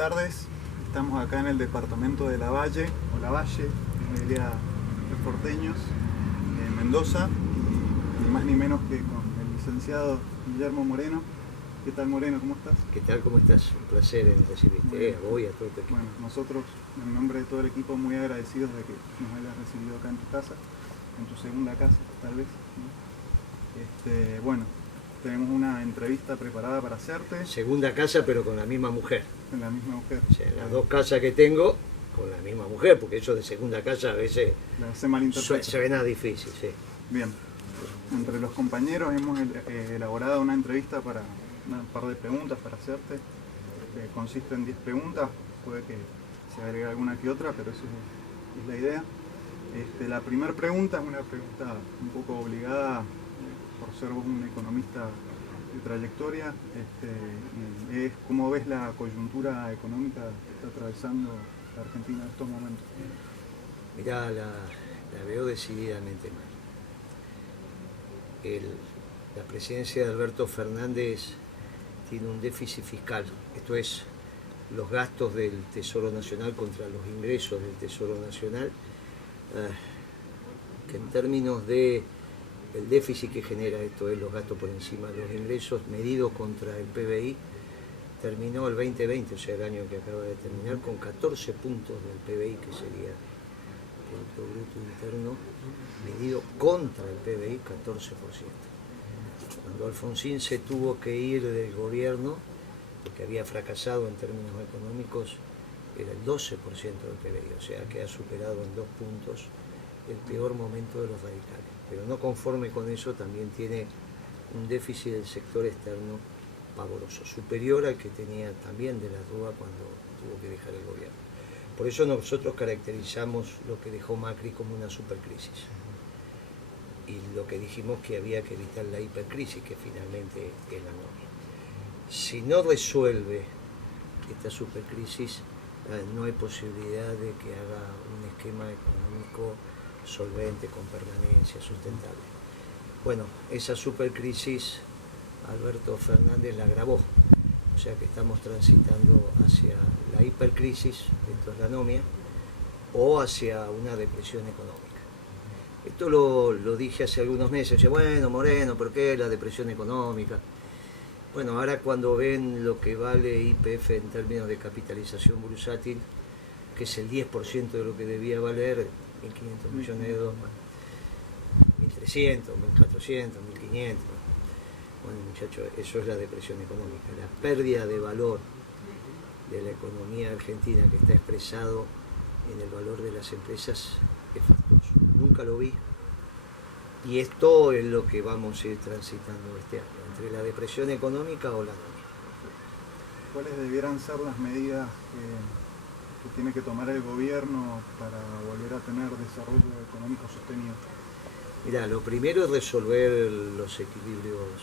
tardes. Estamos acá en el departamento de Lavalle, o Lavalle, como diría los porteños, en Mendoza, y ni más ni menos que con el licenciado Guillermo Moreno. ¿Qué tal, Moreno? ¿Cómo estás? ¿Qué tal? ¿Cómo estás? Un placer en recibirte, a vos y a todo tu equipo. Bueno, nosotros, en nombre de todo el equipo, muy agradecidos de que nos hayas recibido acá en tu casa, en tu segunda casa, tal vez, ¿no? Bueno, tenemos una entrevista preparada para hacerte. Segunda casa, pero con la misma mujer. Con la misma mujer. O sea, las dos casas que tengo, con la misma mujer, porque eso de segunda casa a veces se malinterpreta. se ven difícil, sí. Bien. Entre los compañeros hemos elaborado una entrevista para un par de preguntas para hacerte. Consiste en 10 preguntas, puede que se agregue alguna que otra, pero eso es la idea. La primera pregunta es una pregunta un poco obligada, por ser vos un economista de trayectoria, es ¿cómo ves la coyuntura económica que está atravesando la Argentina en estos momentos? Mirá, la veo decididamente mal. La presidencia de Alberto Fernández tiene un déficit fiscal, esto es, los gastos del Tesoro Nacional contra los ingresos del Tesoro Nacional, que en términos de el déficit que genera esto es los gastos por encima de los ingresos medidos contra el PBI, terminó el 2020, o sea el año que acaba de terminar, con 14 puntos del PBI, que sería el Producto Bruto Interno, medido contra el PBI, 14%. Cuando Alfonsín se tuvo que ir del gobierno, porque había fracasado en términos económicos, era el 12% del PBI, o sea que ha superado en 2 puntos el peor momento de los radicales. Pero no conforme con eso, también tiene un déficit del sector externo pavoroso, superior al que tenía también de la Rúa cuando tuvo que dejar el gobierno. Por eso nosotros caracterizamos lo que dejó Macri como una supercrisis. Y lo que dijimos que había que evitar la hipercrisis, que finalmente es la norma. Si no resuelve esta supercrisis, no hay posibilidad de que haga un esquema económico solvente, con permanencia, sustentable. Bueno, esa supercrisis Alberto Fernández la agravó, o sea que estamos transitando hacia la hipercrisis, esto es la anomia, o hacia una depresión económica. Esto lo dije hace algunos meses, decía, bueno, Moreno, ¿por qué la depresión económica? Bueno, ahora cuando ven lo que vale YPF en términos de capitalización bursátil, que es el 10% de lo que debía valer, 1.500 millones de dólares, 1.300, 1.400, 1.500. Bueno, muchachos, eso es la depresión económica, la pérdida de valor de la economía argentina que está expresado en el valor de las empresas es fastuoso. Nunca lo vi. Y esto es lo que vamos a ir transitando este año, entre la depresión económica o la anomia. ¿Cuáles debieran ser las medidas que tiene que tomar el gobierno para volver a tener desarrollo económico sostenido? Mirá, lo primero es resolver los equilibrios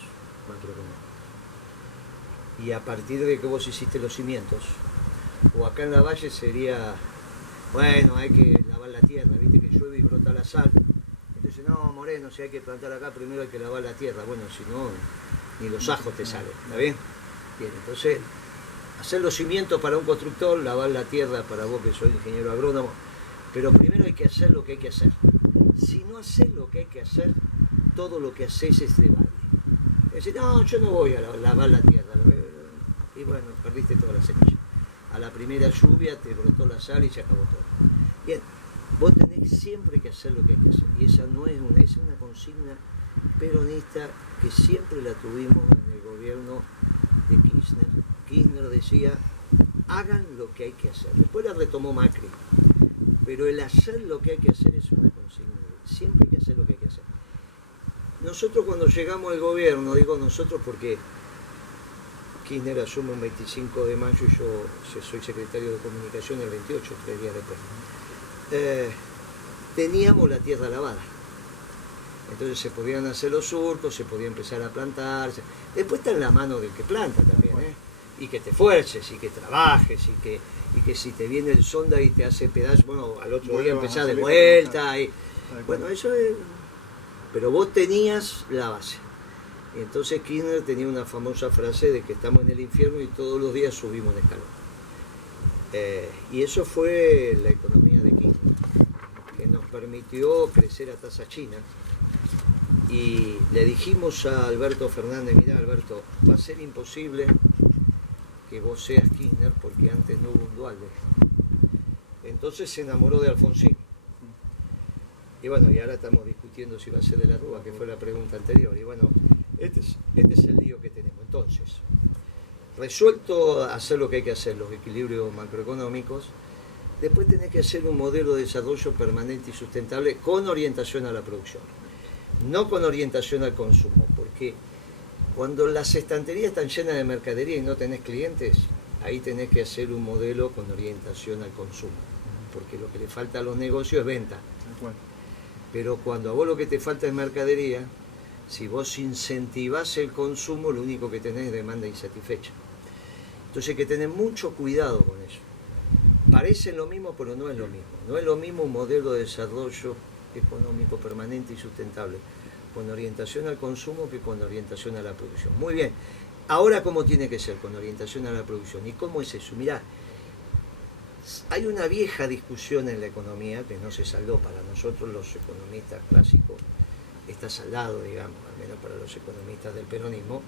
macroeconómicos. Y a partir de que vos hiciste los cimientos, o acá en Lavalle sería, bueno, hay que lavar la tierra, viste que llueve y brota la sal. Entonces, no, Moreno, si hay que plantar acá, primero hay que lavar la tierra. Bueno, si no, ni los ajos te salen, ¿está bien? Bien, entonces, hacer los cimientos para un constructor, lavar la tierra para vos que soy ingeniero agrónomo, pero primero hay que hacer lo que hay que hacer. Si no haces lo que hay que hacer, todo lo que haces es de balde. Es decir, no, yo no voy a lavar la tierra. Y bueno, perdiste toda la semilla. A la primera lluvia te brotó la sal y se acabó todo. Bien, vos tenés siempre que hacer lo que hay que hacer. Y esa no es es una consigna peronista que siempre la tuvimos en el gobierno de Kirchner. Kirchner decía, hagan lo que hay que hacer. Después la retomó Macri. Pero el hacer lo que hay que hacer es una consigna. Siempre hay que hacer lo que hay que hacer. Nosotros cuando llegamos al gobierno, digo nosotros porque Kirchner asume un 25 de mayo y yo soy secretario de comunicación el 28, 3 días después. Teníamos la tierra lavada. Entonces se podían hacer los surcos, se podía empezar a plantarse. Después está en la mano del que planta también, ¿eh? Y que te esfuerces, y que trabajes, y que si te viene el sonda y te hace pedazos, bueno, al otro día empezás de vuelta. Y, bueno, eso es... Pero vos tenías la base. Y entonces Kirchner tenía una famosa frase de que estamos en el infierno y todos los días subimos un escalón. Y eso fue la economía de Kirchner, que nos permitió crecer a tasa china. Y le dijimos a Alberto Fernández, mirá Alberto, va a ser imposible que vos seas Kirchner porque antes no hubo un Dualde. Entonces se enamoró de Alfonsín. Y bueno, y ahora estamos discutiendo si va a ser de la Rúa, que fue la pregunta anterior. Y bueno, este es el lío que tenemos. Entonces, resuelto hacer lo que hay que hacer, los equilibrios macroeconómicos, después tenés que hacer un modelo de desarrollo permanente y sustentable con orientación a la producción, no con orientación al consumo, porque cuando las estanterías están llenas de mercadería y no tenés clientes, ahí tenés que hacer un modelo con orientación al consumo, porque lo que le falta a los negocios es venta. Pero cuando a vos lo que te falta es mercadería, si vos incentivás el consumo, lo único que tenés es demanda insatisfecha. Entonces hay que tener mucho cuidado con eso. Parecen lo mismo, pero no es lo mismo. No es lo mismo un modelo de desarrollo económico permanente y sustentable con orientación al consumo que con orientación a la producción. Muy bien. Ahora, ¿cómo tiene que ser? Con orientación a la producción. ¿Y cómo es eso? Mirá, hay una vieja discusión en la economía que no se saldó para nosotros los economistas clásicos, está saldado, digamos, al menos para los economistas del peronismo,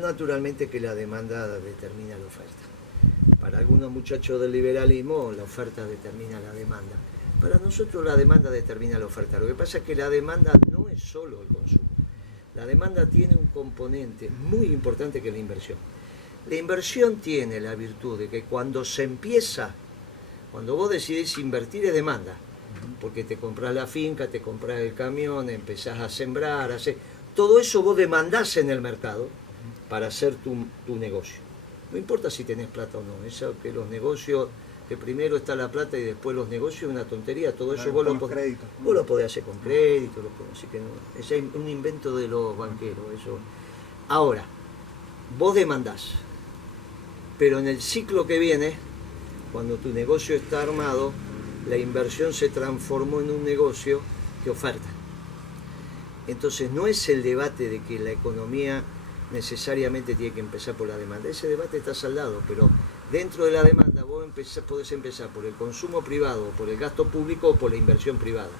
naturalmente que la demanda determina la oferta. Para algunos muchachos del liberalismo la oferta determina la demanda. Para nosotros la demanda determina la oferta. Lo que pasa es que la demanda no es solo el consumo. La demanda tiene un componente muy importante que es la inversión. La inversión tiene la virtud de que cuando se empieza, cuando vos decidís invertir es demanda, porque te compras la finca, te compras el camión, empezás a sembrar, todo eso vos demandás en el mercado para hacer tu negocio. No importa si tenés plata o no, eso que los negocios, que primero está la plata y después los negocios, es una tontería, todo eso vos lo podés hacer con crédito, así que no, ese es un invento de los banqueros. Eso. Ahora, vos demandás. Pero en el ciclo que viene, cuando tu negocio está armado, la inversión se transformó en un negocio que oferta. Entonces no es el debate de que la economía necesariamente tiene que empezar por la demanda. Ese debate está saldado, pero dentro de la demanda vos podés empezar por el consumo privado, por el gasto público o por la inversión privada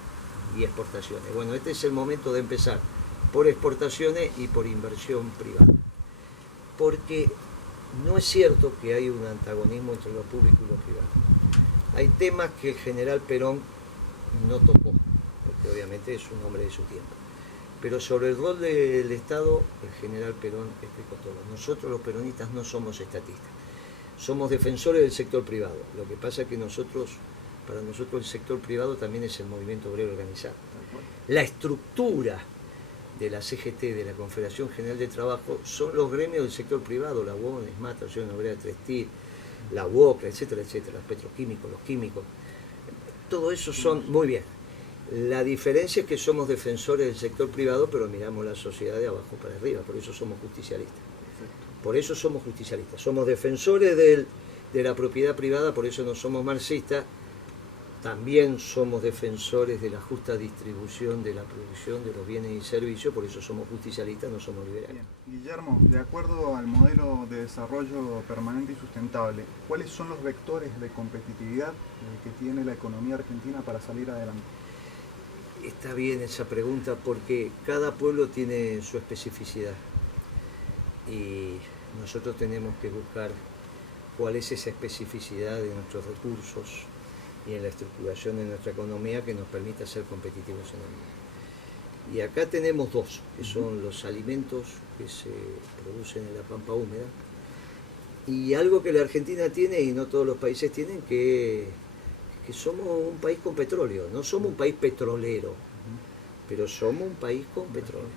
y exportaciones. Bueno, este es el momento de empezar por exportaciones y por inversión privada. Porque no es cierto que hay un antagonismo entre lo público y lo privado. Hay temas que el general Perón no tocó, porque obviamente es un hombre de su tiempo. Pero sobre el rol del Estado, el general Perón explicó todo. Nosotros los peronistas no somos estatistas, somos defensores del sector privado. Lo que pasa es que para nosotros el sector privado también es el movimiento obrero organizado. La estructura de la CGT, de la Confederación General de Trabajo, son los gremios del sector privado, la UON, ESMAT, la Unión Obrera Textil, la UOCRA, etcétera, etcétera, los petroquímicos, los químicos. Todo eso son muy bien. La diferencia es que somos defensores del sector privado, pero miramos la sociedad de abajo para arriba, por eso somos justicialistas. Por eso somos justicialistas. Somos defensores de la propiedad privada, por eso no somos marxistas. También somos defensores de la justa distribución de la producción de los bienes y servicios, por eso somos justicialistas, no somos liberales. Bien. Guillermo, de acuerdo al modelo de desarrollo permanente y sustentable, ¿cuáles son los vectores de competitividad que tiene la economía argentina para salir adelante? Está bien esa pregunta porque cada pueblo tiene su especificidad y nosotros tenemos que buscar cuál es esa especificidad de nuestros recursos y en la estructuración de nuestra economía que nos permita ser competitivos en el mundo. Y acá tenemos dos, que son los alimentos que se producen en la pampa húmeda y algo que la Argentina tiene y no todos los países tienen, que somos un país con petróleo. No somos un país petrolero, pero somos un país con petróleo.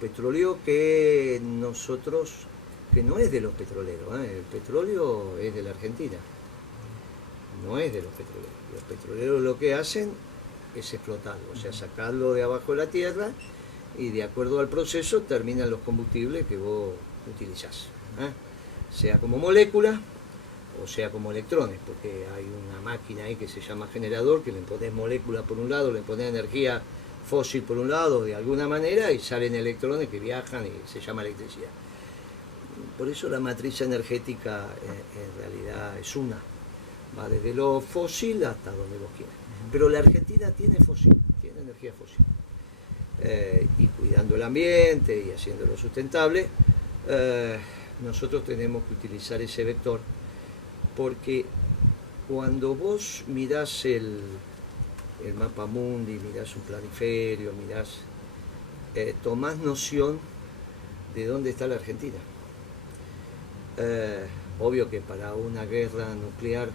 Petróleo que nosotros, que no es de los petroleros, el petróleo es de la Argentina. No es de los petroleros. Los petroleros lo que hacen es explotarlo, o sea, sacarlo de abajo de la tierra y de acuerdo al proceso terminan los combustibles que vos utilizás. Sea como molécula o sea como electrones, porque hay una máquina ahí que se llama generador, que le pones molécula por un lado, le pones energía fósil por un lado, de alguna manera, y salen electrones que viajan y se llama electricidad. Por eso la matriz energética en realidad es una. Va desde lo fósil hasta donde vos quieras. Pero la Argentina tiene fósil, tiene energía fósil. Y cuidando el ambiente y haciéndolo sustentable, nosotros tenemos que utilizar ese vector, porque cuando vos mirás el mapa mundi, mirás un planiferio, mirás, tomás noción de dónde está la Argentina. Obvio que para una guerra nuclear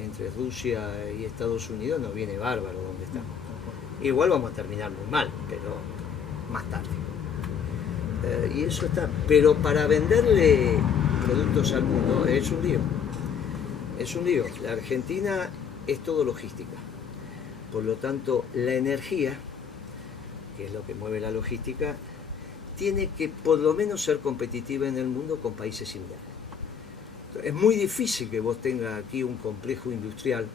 entre Rusia y Estados Unidos nos viene bárbaro donde estamos. Igual vamos a terminar muy mal, pero más tarde. Y eso está. Pero para venderle productos al mundo es un lío. Es un lío. La Argentina es todo logística. Por lo tanto, la energía, que es lo que mueve la logística, tiene que por lo menos ser competitiva en el mundo con países similares. Es muy difícil que vos tengas aquí un complejo industrial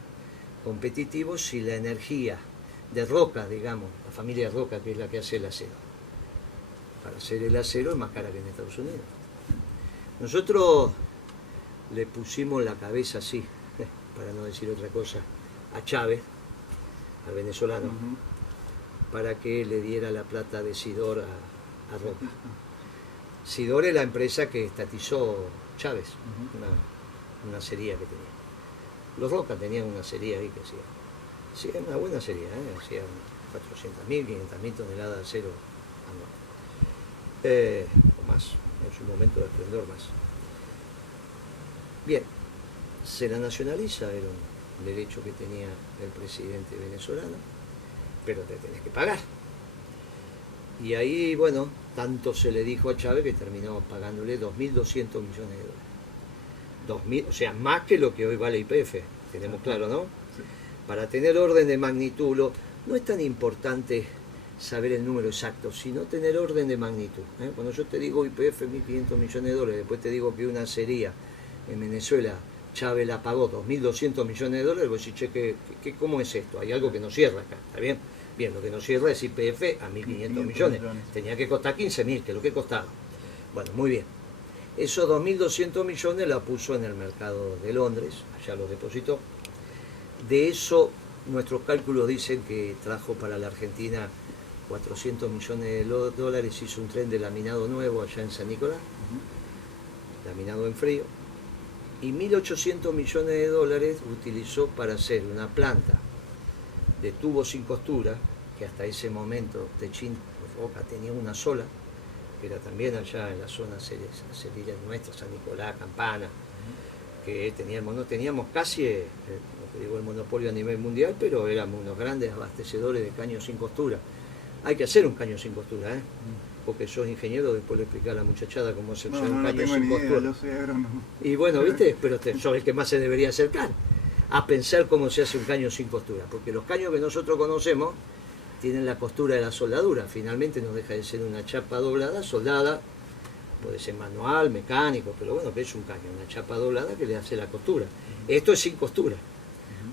competitivo si la energía de Roca, digamos, la familia Roca, que es la que hace el acero. Para hacer el acero es más cara que en Estados Unidos. Nosotros le pusimos la cabeza así, para no decir otra cosa, a Chávez, al venezolano, para que le diera la plata de Sidor a Roca. Sidor es la empresa que estatizó Chávez, una acería que tenía. Los Roca tenían una acería ahí que hacía. Sí, una buena acería, hacía 400.000, 500.000 toneladas de acero anual. O más, en su momento de esplendor más. Bien, se la nacionaliza, era un derecho que tenía el presidente venezolano, pero te tenés que pagar. Y ahí, bueno, tanto se le dijo a Chávez que terminó pagándole 2.200 millones de dólares. 2.000, o sea, más que lo que hoy vale YPF, tenemos claro, ¿no? Sí. Para tener orden de magnitud, no es tan importante saber el número exacto, sino tener orden de magnitud. Cuando yo te digo YPF 1.500 millones de dólares, después te digo que una acería en Venezuela, Chávez la pagó 2.200 millones de dólares, vos decís, che, ¿cómo es esto? Hay algo que no cierra acá, ¿está bien? Bien, lo que no cierra es YPF a 1.500 millones. Tenía que costar 15.000, que es lo que costaba. Bueno, muy bien. Esos 2.200 millones la puso en el mercado de Londres, allá los depositó. De eso, nuestros cálculos dicen que trajo para la Argentina 400 millones de dólares, hizo un tren de laminado nuevo allá en San Nicolás, laminado en frío, y 1.800 millones de dólares utilizó para hacer una planta de tubos sin costura, que hasta ese momento Techín Roca tenía una sola, que era también allá en la zona cerilla nuestra, San Nicolás, Campana, que no teníamos casi, no te digo el monopolio a nivel mundial, pero éramos unos grandes abastecedores de caños sin costura. Hay que hacer un caño sin costura, porque sos ingeniero, después le explicás a la muchachada cómo hacer un caño sin costura. Yo soy agrónomo. Y bueno, viste, pero sos el que más se debería acercar a pensar cómo se hace un caño sin costura, porque los caños que nosotros conocemos tienen la costura de la soldadura, finalmente no deja de ser una chapa doblada, soldada, puede ser manual, mecánico, pero bueno, que es un caño, una chapa doblada que le hace la costura. Esto es sin costura,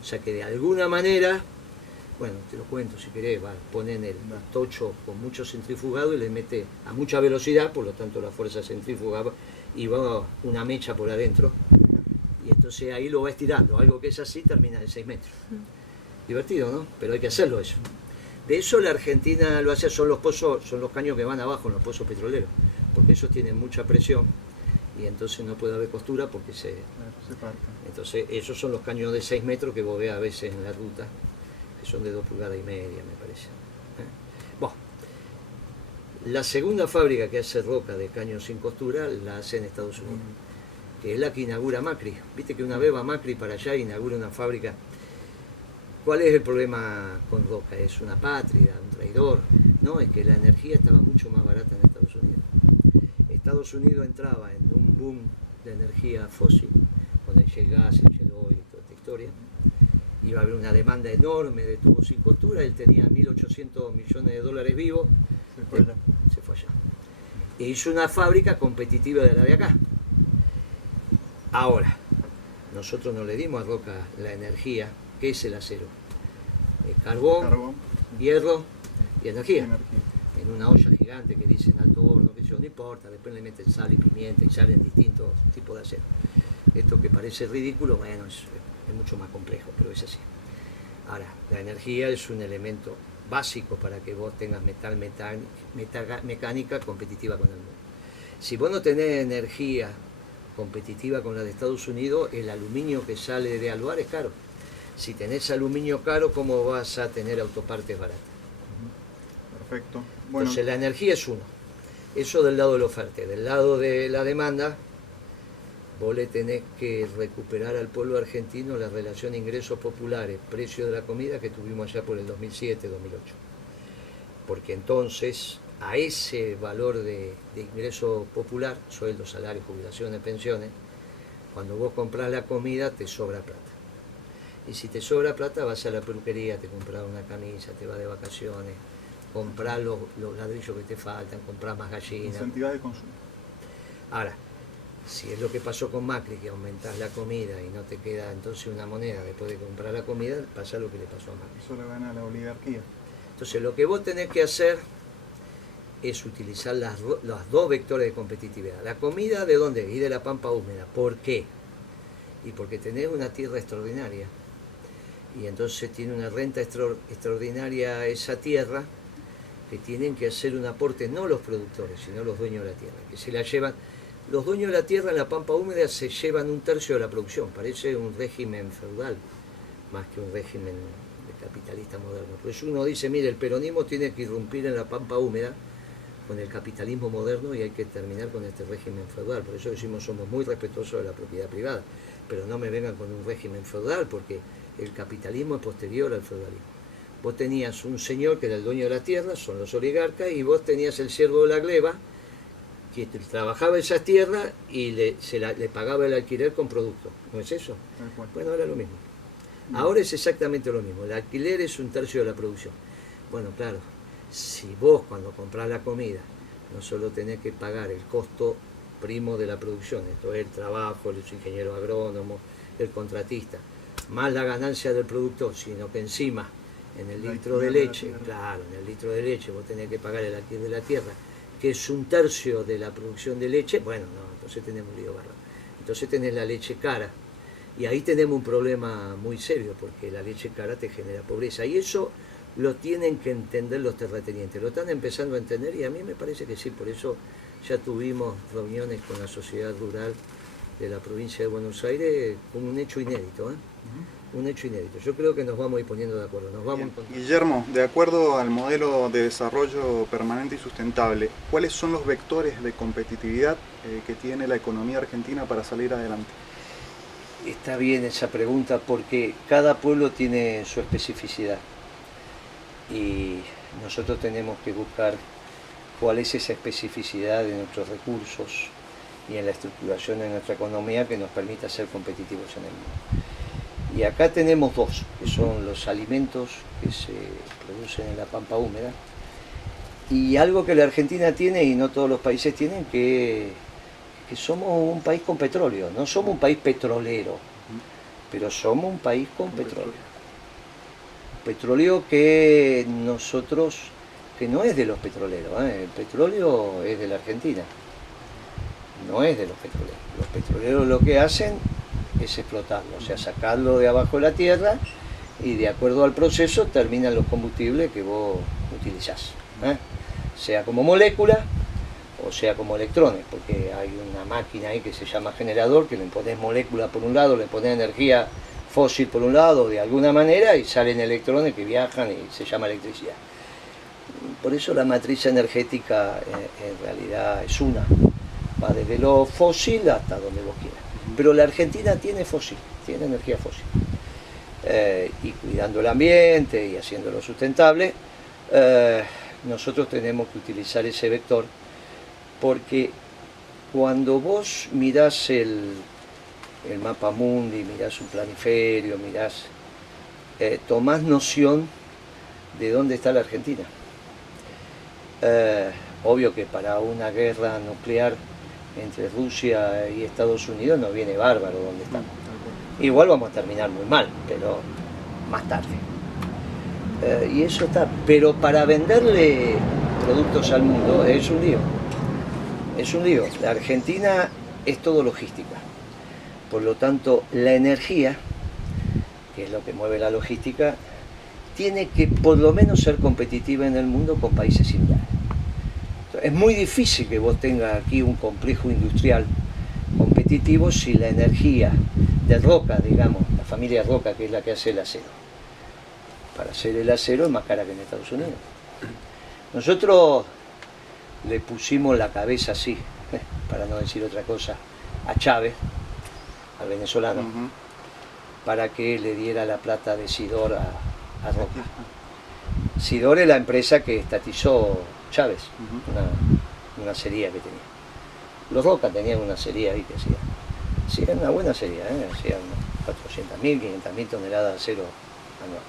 o sea que de alguna manera, bueno, te lo cuento si querés, ponen el tocho con mucho centrifugado y le mete a mucha velocidad, por lo tanto la fuerza centrífuga y va una mecha por adentro. Y entonces ahí lo va estirando, algo que es así termina en 6 metros. Divertido, ¿no? Pero hay que hacerlo eso. De eso la Argentina lo hace, son los pozos, son los caños que van abajo en los pozos petroleros, porque esos tienen mucha presión y entonces no puede haber costura porque se parten. Entonces esos son los caños de 6 metros que vos ves a veces en la ruta, que son de 2,5 pulgadas, me parece. Bueno, la segunda fábrica que hace Roca de caños sin costura la hace en Estados Unidos. Que es la que inaugura Macri. Viste que una vez va Macri para allá e inaugura una fábrica. ¿Cuál es el problema con Roca? ¿Es una patria, un traidor? No, es que la energía estaba mucho más barata en Estados Unidos. Estados Unidos entraba en un boom de energía fósil, con el shale gas, el shale oil y toda esta historia. Iba a haber una demanda enorme de tubos sin costura, él tenía 1.800 millones de dólares vivos, se fue allá. E hizo una fábrica competitiva de la de acá. Ahora, nosotros no le dimos a Roca la energía, que es el acero. Carbón, hierro y energía. en una olla gigante que dicen alto horno, que yo, no importa, después le meten sal y pimienta y salen distintos tipos de acero. Esto que parece ridículo, bueno, es mucho más complejo, pero es así. Ahora, la energía es un elemento básico para que vos tengas mecánica competitiva con el mundo. Si vos no tenés energía competitiva con la de Estados Unidos, el aluminio que sale de Alvar es caro. Si tenés aluminio caro, ¿cómo vas a tener autopartes baratas? Perfecto. Bueno. Entonces la energía es uno. Eso del lado de la oferta. Del lado de la demanda, vos le tenés que recuperar al pueblo argentino la relación ingresos populares, precio de la comida que tuvimos allá por el 2007-2008. Porque entonces a ese valor de ingreso popular, sueldo, salario, jubilaciones, pensiones, cuando vos comprás la comida te sobra plata. Y si te sobra plata vas a la peluquería, te compras una camisa, te vas de vacaciones, comprás los ladrillos que te faltan, comprás más gallinas. Incentivas el consumo. Ahora, si es lo que pasó con Macri, que aumentás la comida y no te queda entonces una moneda después de comprar la comida, pasa lo que le pasó a Macri. Eso le gana a la oligarquía. Entonces lo que vos tenés que hacer es utilizar los dos vectores de competitividad. La comida, ¿de dónde? Y de la pampa húmeda. ¿Por qué? Y porque tenés una tierra extraordinaria. Y entonces tiene una renta extraordinaria esa tierra, que tienen que hacer un aporte no los productores, sino los dueños de la tierra, que se la llevan. Los dueños de la tierra en la pampa húmeda se llevan 1/3 de la producción. Parece un régimen feudal, más que un régimen de capitalista moderno. Por eso uno dice, mire, el peronismo tiene que irrumpir en la pampa húmeda con el capitalismo moderno y hay que terminar con este régimen feudal. Por eso decimos, somos muy respetuosos de la propiedad privada, pero no me vengan con un régimen feudal, porque el capitalismo es posterior al feudalismo. Vos tenías un señor que era el dueño de la tierra, son los oligarcas, y vos tenías el siervo de la gleba, que trabajaba esa tierra y le pagaba el alquiler con producto. ¿No es eso? Bueno, era lo mismo. Ahora es exactamente lo mismo. El alquiler es 1/3 de la producción. Bueno, claro, si vos cuando comprás la comida no solo tenés que pagar el costo primo de la producción, esto es el trabajo, los ingenieros agrónomos, el contratista, más la ganancia del productor, sino que encima en el litro de leche, claro, en el litro de leche vos tenés que pagar el alquiler de la tierra, que es 1/3 de la producción de leche. Bueno, no, entonces tenemos un lío bárbaro. Entonces tenés la leche cara. Y ahí tenemos un problema muy serio, porque la leche cara te genera pobreza. Y eso lo tienen que entender los terratenientes. Lo están empezando a entender y a mí me parece que sí. Por eso ya tuvimos reuniones con la sociedad rural de la provincia de Buenos Aires con un hecho inédito, ¿eh? Un hecho inédito. Yo creo que nos vamos a ir poniendo de acuerdo. Guillermo, de acuerdo al modelo de desarrollo permanente y sustentable, ¿cuáles son los vectores de competitividad que tiene la economía argentina para salir adelante? Está bien esa pregunta porque cada pueblo tiene su especificidad y nosotros tenemos que buscar cuál es esa especificidad de nuestros recursos y en la estructuración de nuestra economía que nos permita ser competitivos en el mundo. Y acá tenemos dos, que son los alimentos que se producen en la pampa húmeda y algo que la Argentina tiene y no todos los países tienen, que somos un país con petróleo. No somos un país petrolero, pero somos un país con petróleo. Petróleo que nosotros, que no es de los petroleros, el petróleo es de la Argentina, no es de los petroleros. Los petroleros lo que hacen es explotarlo, o sea, sacarlo de abajo de la tierra y de acuerdo al proceso terminan los combustibles que vos utilizás, sea como molécula o sea como electrones, porque hay una máquina ahí que se llama generador, que le pones molécula por un lado, le pones energía fósil por un lado, de alguna manera, y salen electrones que viajan y se llama electricidad. Por eso la matriz energética en realidad es una, va desde lo fósil hasta donde vos quieras. Pero la Argentina tiene fósil, tiene energía fósil. Y cuidando el ambiente y haciéndolo sustentable, nosotros tenemos que utilizar ese vector, porque cuando vos mirás el mapa mundi, mirás un planiferio, tomás noción de dónde está la Argentina. Obvio que para una guerra nuclear entre Rusia y Estados Unidos nos viene bárbaro donde estamos. Igual vamos a terminar muy mal, pero más tarde. Y eso está. Pero para venderle productos al mundo, es un lío. Es un lío. La Argentina es todo logística. Por lo tanto, la energía, que es lo que mueve la logística, tiene que por lo menos ser competitiva en el mundo con países similares. Es muy difícil que vos tengas aquí un complejo industrial competitivo si la energía de Roca, digamos, la familia Roca, que es la que hace el acero. Para hacer el acero es más cara que en Estados Unidos. Nosotros le pusimos la cabeza así, para no decir otra cosa, a Chávez, al venezolano, para que le diera la plata de Sidor a Roca. Sidor es la empresa que estatizó Chávez, una acería que tenía. Los Roca tenían una acería ahí que hacía. Sí, era una buena acería, hacían 400.000, 500.000 toneladas de acero anual.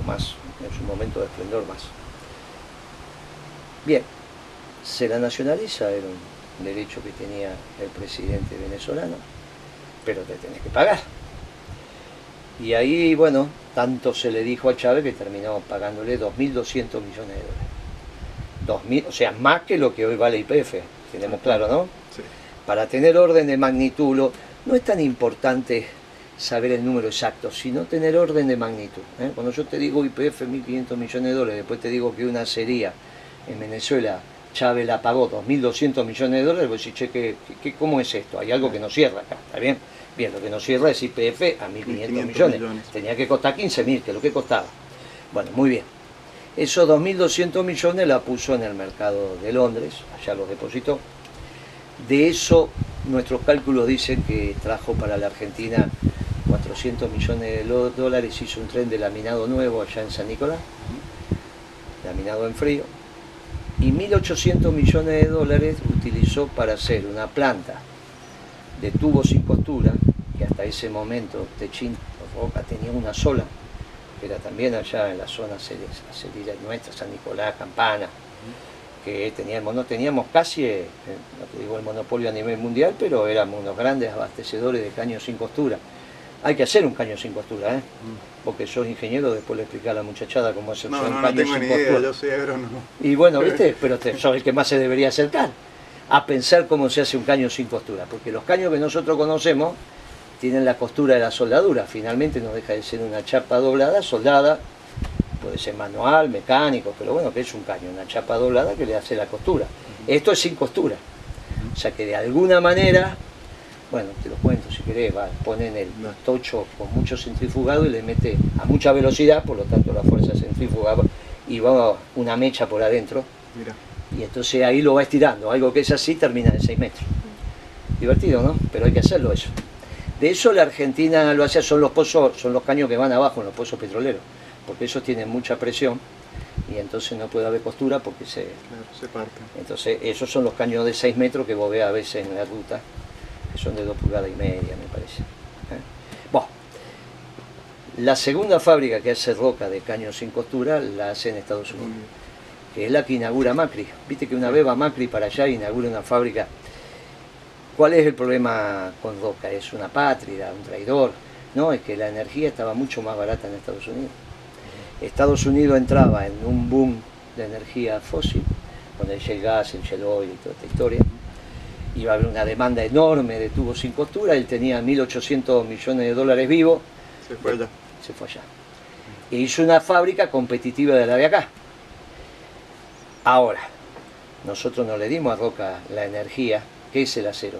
O más, en su momento de esplendor más. Bien, se la nacionaliza, era un derecho que tenía el presidente venezolano, pero te tenés que pagar. Y ahí, bueno, tanto se le dijo a Chávez que terminó pagándole 2.200 millones de dólares. O sea, más que lo que hoy vale YPF, tenemos claro, ¿no? Sí. Para tener orden de magnitud, no es tan importante saber el número exacto, sino tener orden de magnitud. Cuando yo te digo YPF 1.500 millones de dólares, después te digo que una acería en Venezuela, Chávez la pagó 2.200 millones de dólares, vos decís, che, ¿cómo es esto? Hay algo que no cierra acá, ¿está bien? Bien, lo que no cierra es YPF a 1.500 millones. Tenía que costar 15.000, que es lo que costaba. Bueno, muy bien. Esos 2.200 millones la puso en el mercado de Londres, allá los depositó. De eso, nuestros cálculos dicen que trajo para la Argentina 400 millones de dólares, hizo un tren de laminado nuevo allá en San Nicolás, laminado en frío, y 1.800 millones de dólares utilizó para hacer una planta de tubos sin costura, que hasta ese momento Techín Roca tenía una sola, que era también allá en la zona acerera nuestra, San Nicolás, Campana, que no teníamos casi, no te digo el monopolio a nivel mundial, pero éramos unos grandes abastecedores de caños sin costura. Hay que hacer un caño sin costura, porque sos ingeniero, después le explicás a la muchachada cómo hacer un caño sin costura. No tengo ni idea, yo soy agrónomo. Y bueno, ¿viste? Pero sos el que más se debería acercar a pensar cómo se hace un caño sin costura, porque los caños que nosotros conocemos tienen la costura de la soldadura, finalmente no deja de ser una chapa doblada, soldada, puede ser manual, mecánico, pero bueno, que es un caño, una chapa doblada que le hace la costura. Esto es sin costura, o sea que de alguna manera, bueno, te lo cuento si querés, ponen el tocho con mucho centrifugado y le mete a mucha velocidad, por lo tanto la fuerza centrífuga, y va una mecha por adentro. Mira. Y entonces ahí lo va estirando, algo que es así termina en 6 metros. Divertido, ¿no? Pero hay que hacerlo eso. De eso la Argentina lo hace, son los pozos, son los caños que van abajo en los pozos petroleros, porque esos tienen mucha presión y entonces no puede haber costura porque se parten. Entonces esos son los caños de 6 metros que vos ves a veces en la ruta, que son de 2,5 pulgadas, me parece. Bueno, la segunda fábrica que hace Roca de caños sin costura la hace en Estados Unidos, que es la que inaugura Macri. Viste que una vez va Macri para allá e inaugura una fábrica. ¿Cuál es el problema con Roca? ¿Es una pátrida, un traidor? No, es que la energía estaba mucho más barata en Estados Unidos. Estados Unidos entraba en un boom de energía fósil, con el shale gas, el shale oil y toda esta historia. Iba a haber una demanda enorme de tubos sin costura, él tenía 1.800 millones de dólares vivos. Se fue allá. Se fue allá. E hizo una fábrica competitiva de la de acá. Ahora, nosotros no le dimos a Roca la energía. ¿Qué es el acero?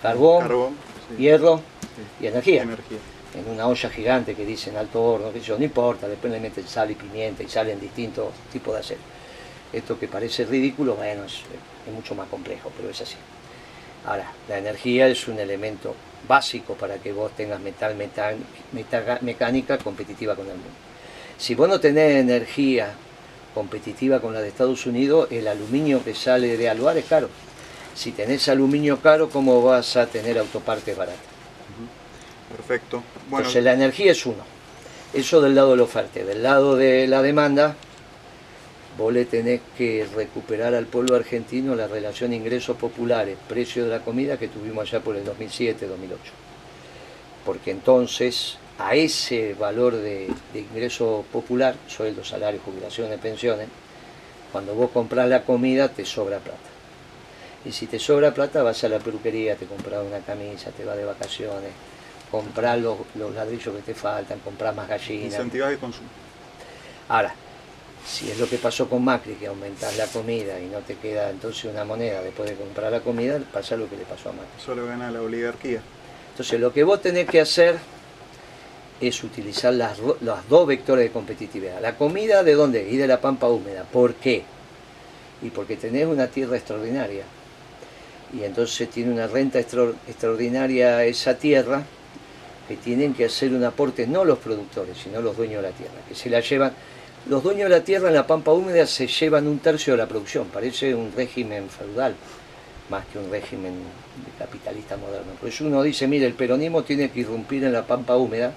Carbón, sí. Hierro, sí. Y energía. En una olla gigante que dicen alto horno, que yo, no importa, después le meten sal y pimienta y salen distintos tipos de acero. Esto que parece ridículo, bueno, es mucho más complejo, pero es así. Ahora, la energía es un elemento básico para que vos tengas mecánica competitiva con el mundo. Si vos no tenés energía competitiva con la de Estados Unidos, el aluminio que sale de Aluar es caro. Si tenés aluminio caro, ¿cómo vas a tener autopartes baratas? Perfecto. Bueno. Entonces la energía es uno. Eso del lado de la oferta. Del lado de la demanda, vos le tenés que recuperar al pueblo argentino la relación ingresos populares, precio de la comida que tuvimos allá por el 2007-2008. porque entonces a ese valor de ingreso popular, sueldos, salarios, jubilaciones, pensiones, cuando vos compras la comida te sobra plata. Y si te sobra plata vas a la peluquería, te compras una camisa, te vas de vacaciones, compras los ladrillos que te faltan, compras más gallinas. Incentivas el consumo. Ahora, si es lo que pasó con Macri, que aumentás la comida y no te queda entonces una moneda después de comprar la comida, pasa lo que le pasó a Macri. Solo gana la oligarquía. Entonces lo que vos tenés que hacer es utilizar los dos vectores de competitividad. La comida, ¿de dónde? Y de la pampa húmeda. ¿Por qué? Y porque tenés una tierra extraordinaria. Y entonces tiene una renta extraordinaria esa tierra, que tienen que hacer un aporte no los productores, sino los dueños de la tierra, que se la llevan. Los dueños de la tierra en la pampa húmeda se llevan 1/3 de la producción. Parece un régimen feudal, más que un régimen capitalista moderno. Por eso uno dice, mire, el peronismo tiene que irrumpir en la pampa húmeda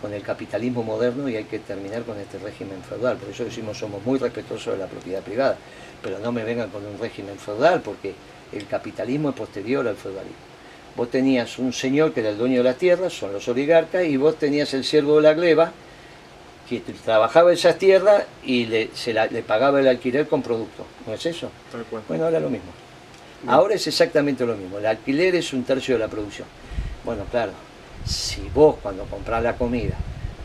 con el capitalismo moderno y hay que terminar con este régimen feudal. Por eso decimos, somos muy respetuosos de la propiedad privada, pero no me vengan con un régimen feudal, porque el capitalismo es posterior al feudalismo. Vos tenías un señor que era el dueño de la tierra, son los oligarcas, y vos tenías el siervo de la gleba, que trabajaba esas tierras y le pagaba el alquiler con productos. ¿No es eso? Tal cual. Bueno, ahora lo mismo. Bien. Ahora es exactamente lo mismo. El alquiler es 1/3 de la producción. Bueno, claro, si vos cuando comprás la comida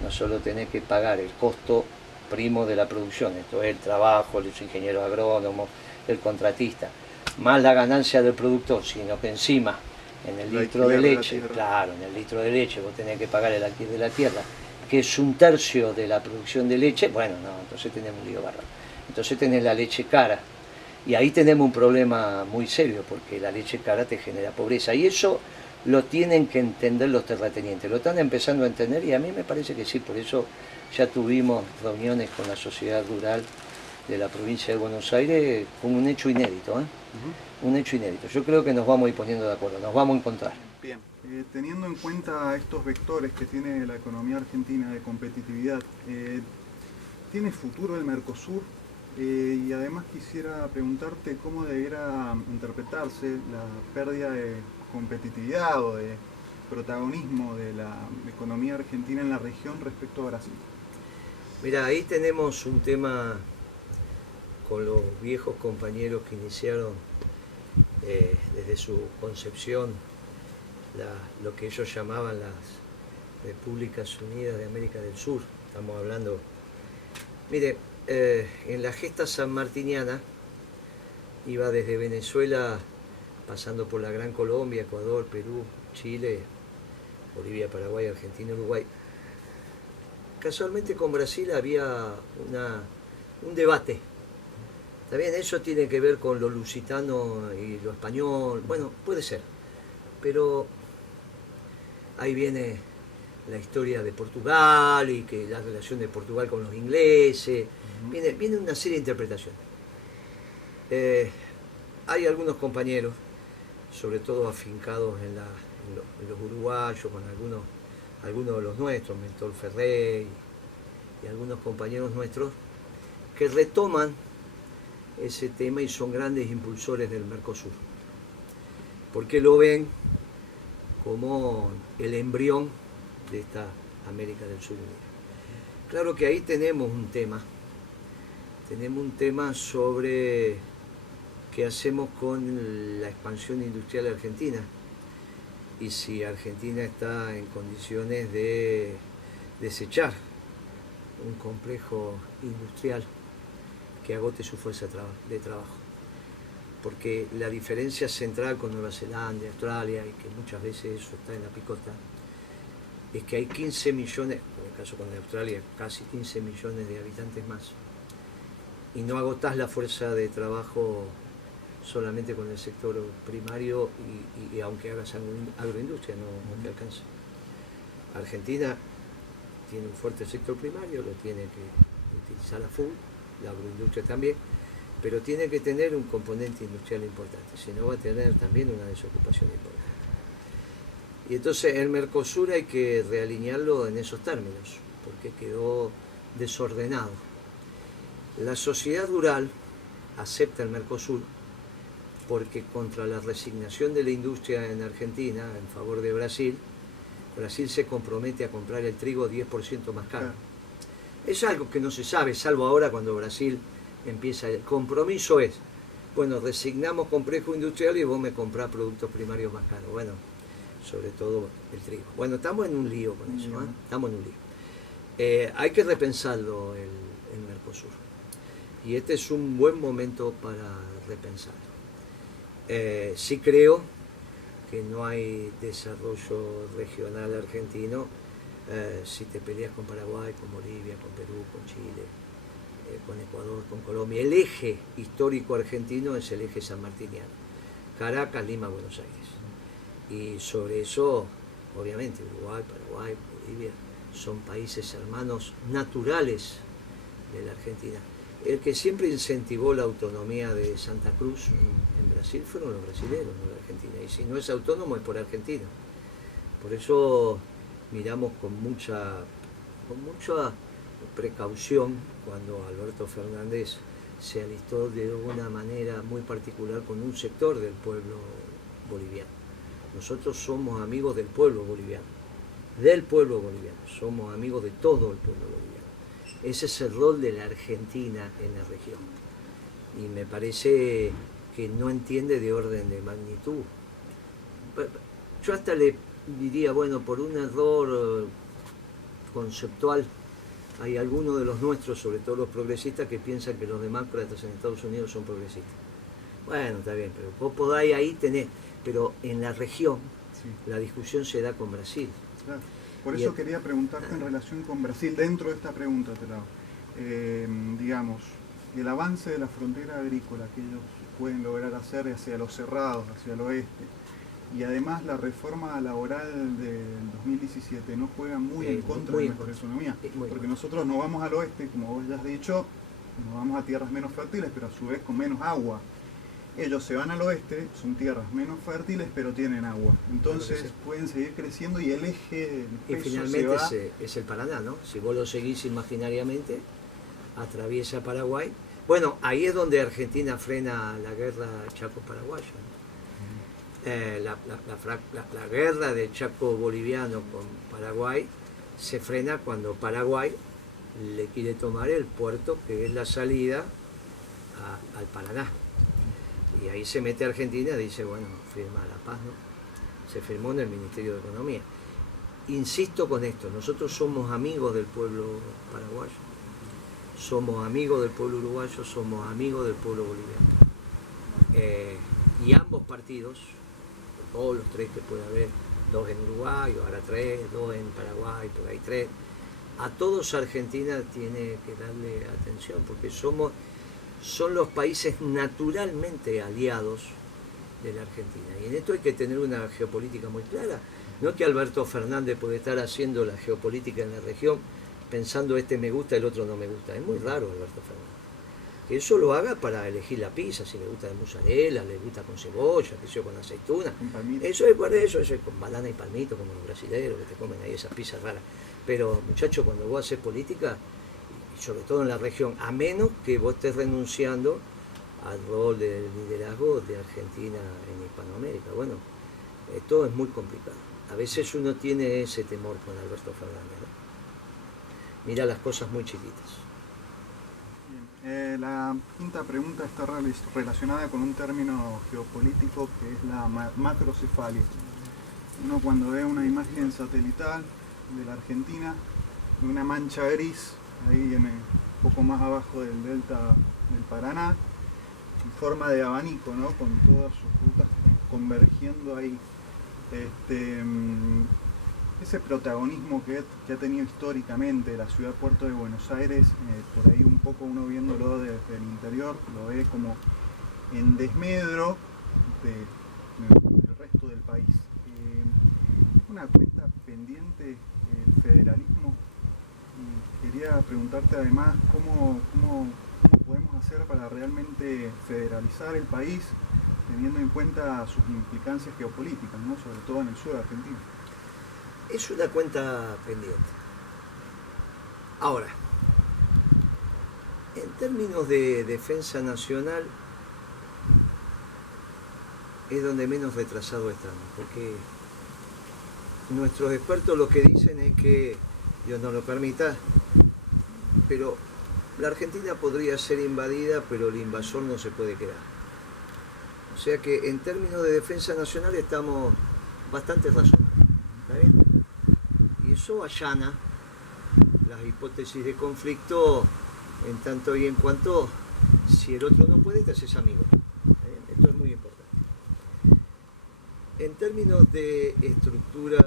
no solo tenés que pagar el costo primo de la producción, esto es el trabajo, los ingenieros agrónomos, el contratista, más la ganancia del productor, sino que encima en el litro de leche, claro, en el litro de leche vos tenés que pagar el alquiler de la tierra, que es 1/3 de la producción de leche, bueno, no, entonces tenemos un lío bárbaro. Entonces tenés la leche cara. Y ahí tenemos un problema muy serio, porque la leche cara te genera pobreza. Y eso lo tienen que entender los terratenientes. Lo están empezando a entender y a mí me parece que sí. Por eso ya tuvimos reuniones con la sociedad rural de la provincia de Buenos Aires con un hecho inédito. Un hecho inédito. Yo creo que nos vamos a ir poniendo de acuerdo, nos vamos a encontrar. Bien, teniendo en cuenta estos vectores que tiene la economía argentina de competitividad, ¿tiene futuro el Mercosur? Y además quisiera preguntarte cómo debiera interpretarse la pérdida de competitividad o de protagonismo de la economía argentina en la región respecto a Brasil. Mira, ahí tenemos un tema con los viejos compañeros que iniciaron desde su concepción lo que ellos llamaban las Repúblicas Unidas de América del Sur. Estamos hablando, mire, en la gesta sanmartiniana iba desde Venezuela, pasando por la Gran Colombia, Ecuador, Perú, Chile, Bolivia, Paraguay, Argentina, Uruguay. Casualmente con Brasil había un debate. También eso tiene que ver con lo lusitano y lo español, bueno, puede ser, pero ahí viene la historia de Portugal y que la relación de Portugal con los ingleses, viene una serie de interpretaciones. Hay algunos compañeros, sobre todo afincados en los uruguayos, con algunos de los nuestros, Mentor Ferrey y algunos compañeros nuestros, que retoman ese tema y son grandes impulsores del Mercosur, porque lo ven como el embrión de esta América del Sur. Claro que ahí tenemos un tema sobre qué hacemos con la expansión industrial argentina y si Argentina está en condiciones de desechar un complejo industrial que agote su fuerza de trabajo. Porque la diferencia central con Nueva Zelanda, Australia, y que muchas veces eso está en la picota, es que hay 15 millones, en el caso con Australia, casi 15 millones de habitantes más, y no agotás la fuerza de trabajo solamente con el sector primario y aunque hagas agroindustria, no te alcanza. Argentina tiene un fuerte sector primario, lo tiene que utilizar a full, la agroindustria también, pero tiene que tener un componente industrial importante, si no va a tener también una desocupación importante. Y entonces el Mercosur hay que realinearlo en esos términos, porque quedó desordenado. La sociedad rural acepta el Mercosur porque contra la resignación de la industria en Argentina en favor de Brasil, Brasil se compromete a comprar el trigo 10% más caro. Claro. Es algo que no se sabe, salvo ahora cuando Brasil empieza. El compromiso es, bueno, resignamos complejo industrial y vos me comprás productos primarios más caros. Bueno, sobre todo el trigo. Bueno, estamos en un lío con eso, ¿eh? Estamos en un lío. Hay que repensarlo el Mercosur. Y este es un buen momento para repensarlo. Sí creo que no hay desarrollo regional argentino si te peleas con Paraguay, con Bolivia, con Perú, con Chile, con Ecuador, con Colombia. El eje histórico argentino es el eje sanmartiniano. Caracas, Lima, Buenos Aires. Y sobre eso, obviamente, Uruguay, Paraguay, Bolivia son países hermanos naturales de la Argentina. El que siempre incentivó la autonomía de Santa Cruz en Brasil fueron los brasileños, no la Argentina. Y si no es autónomo es por Argentina. Por eso miramos con mucha precaución cuando Alberto Fernández se alistó de una manera muy particular con un sector del pueblo boliviano. Nosotros somos amigos del pueblo boliviano, somos amigos de todo el pueblo boliviano. Ese es el rol de la Argentina en la región. Y me parece que no entiende de orden de magnitud. Yo hasta le diría, bueno, por un error conceptual, hay algunos de los nuestros, sobre todo los progresistas, que piensan que los demócratas en Estados Unidos son progresistas. Bueno, está bien, pero vos podáis ahí tener, pero en la región sí, la discusión se da con Brasil. Claro. Por eso quería preguntarte en relación con Brasil, dentro de esta pregunta te la hago. Digamos, el avance de la frontera agrícola que ellos pueden lograr hacer hacia los cerrados, hacia el oeste, y además la reforma laboral del 2017 no juega muy en contra de nuestra economía, porque nosotros no vamos al oeste, como vos ya has dicho, nos vamos a tierras menos fértiles, pero a su vez con menos agua. Ellos se van al oeste, son tierras menos fértiles, pero tienen agua. Entonces pueden seguir creciendo y el eje del peso y finalmente es el Paraná, ¿no? Si vos lo seguís imaginariamente, atraviesa Paraguay. Bueno, ahí es donde Argentina frena la guerra Chaco-Paraguaya, ¿no? La guerra del Chaco boliviano con Paraguay se frena cuando Paraguay le quiere tomar el puerto que es la salida al Paraná. Y ahí se mete Argentina y dice, bueno, firma la paz, ¿no? Se firmó en el Ministerio de Economía. Insisto con esto, nosotros somos amigos del pueblo paraguayo, somos amigos del pueblo uruguayo, somos amigos del pueblo boliviano. Y ambos partidos, todos los tres que puede haber, 2 en Uruguay, ahora 3, 2 en Paraguay, por ahí 3, a todos Argentina tiene que darle atención, porque son los países naturalmente aliados de la Argentina. Y en esto hay que tener una geopolítica muy clara. No es que Alberto Fernández puede estar haciendo la geopolítica en la región pensando este me gusta, el otro no me gusta. Es muy raro Alberto Fernández. Que eso lo haga para elegir la pizza, si le gusta de mozzarella, le gusta con cebolla, que sea con aceituna. Eso es con banana y palmito, como los brasileños que te comen ahí esas pizzas raras. Pero muchachos, cuando vos haces política, sobre todo en la región, a menos que vos estés renunciando al rol de liderazgo de Argentina en Hispanoamérica. Bueno, esto es muy complicado. A veces uno tiene ese temor con Alberto Fernández, ¿no? Mira las cosas muy chiquitas. Bien. La quinta pregunta está relacionada con un término geopolítico que es la macrocefalia. Uno cuando ve una imagen satelital de la Argentina, una mancha gris ahí un poco más abajo del delta del Paraná, en forma de abanico, ¿no? Con todas sus rutas convergiendo ahí. Ese protagonismo que ha tenido históricamente la ciudad puerto de Buenos Aires, por ahí un poco uno viéndolo desde el interior, lo ve como en desmedro del resto del país. Una cuenta pendiente el federalismo. Y quería preguntarte además cómo podemos hacer para realmente federalizar el país, teniendo en cuenta sus implicancias geopolíticas, ¿no? Sobre todo en el sur de Argentina. Es una cuenta pendiente. Ahora, en términos de defensa nacional, es donde menos retrasado estamos, porque nuestros expertos lo que dicen es que, Dios no lo permita, pero la Argentina podría ser invadida, pero el invasor no se puede quedar. O sea que en términos de defensa nacional estamos bastante razonables. ¿Está bien? Y eso allana las hipótesis de conflicto en tanto y en cuanto, si el otro no puede, te haces amigo. ¿Está bien? Esto es muy importante. En términos de estructura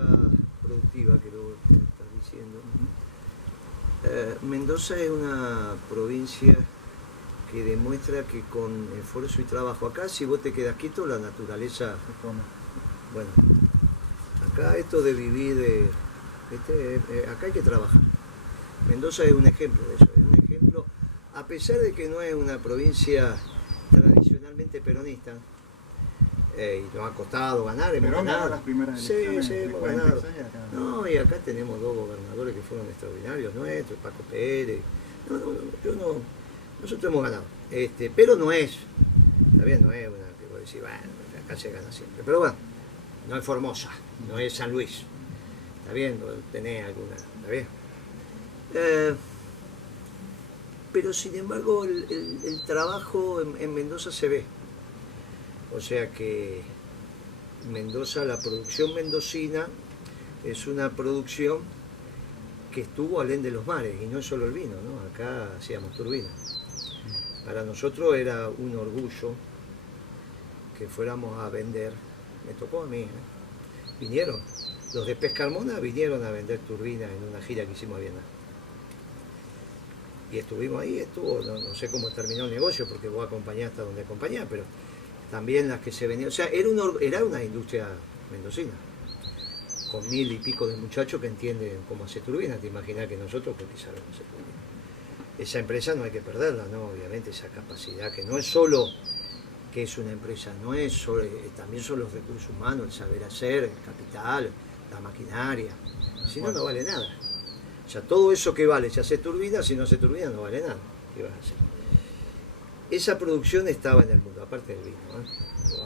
productiva, que lo que estás diciendo, Mendoza es una provincia que demuestra que con esfuerzo y trabajo, acá si vos te quedas quieto, la naturaleza, bueno, acá esto de vivir, acá hay que trabajar. Mendoza es un ejemplo de eso, es un ejemplo, a pesar de que no es una provincia tradicionalmente peronista, y nos ha costado ganar, hemos ganado las primeras elecciones. Sí, hemos 46 ganado. acá. No, y acá tenemos dos gobernadores que fueron extraordinarios nuestros, Paco Pérez. Nosotros hemos ganado. Pero no es, está bien, no es una que voy a decir, bueno, acá se gana siempre. Pero bueno, no es Formosa, no es San Luis. Está bien, tenés alguna, está bien. Pero sin embargo el trabajo en Mendoza se ve. O sea que Mendoza, la producción mendocina es una producción que estuvo alén de los mares, y no es solo el vino, ¿no? Acá hacíamos turbinas. Para nosotros era un orgullo que fuéramos a vender, me tocó a mí, vinieron, los de Pescarmona vinieron a vender turbinas en una gira que hicimos a Viena. Y estuvimos ahí, no sé cómo terminó el negocio, porque vos acompañás hasta donde acompañás, pero también las que se venían, o sea, era una industria mendocina, con 1000 y pico de muchachos que entienden cómo hacer turbinas. Te imaginas que nosotros, porque sabemos hacer turbinas. Esa empresa no hay que perderla, ¿no? Obviamente esa capacidad, que no es solo que es una empresa, no es solo, también son los recursos humanos, el saber hacer, el capital, la maquinaria, si no, no vale nada. O sea, todo eso que vale, si haces turbinas, si no haces turbinas no vale nada. ¿Qué vas a hacer? Esa producción estaba en el mundo, aparte del vino, ¿eh?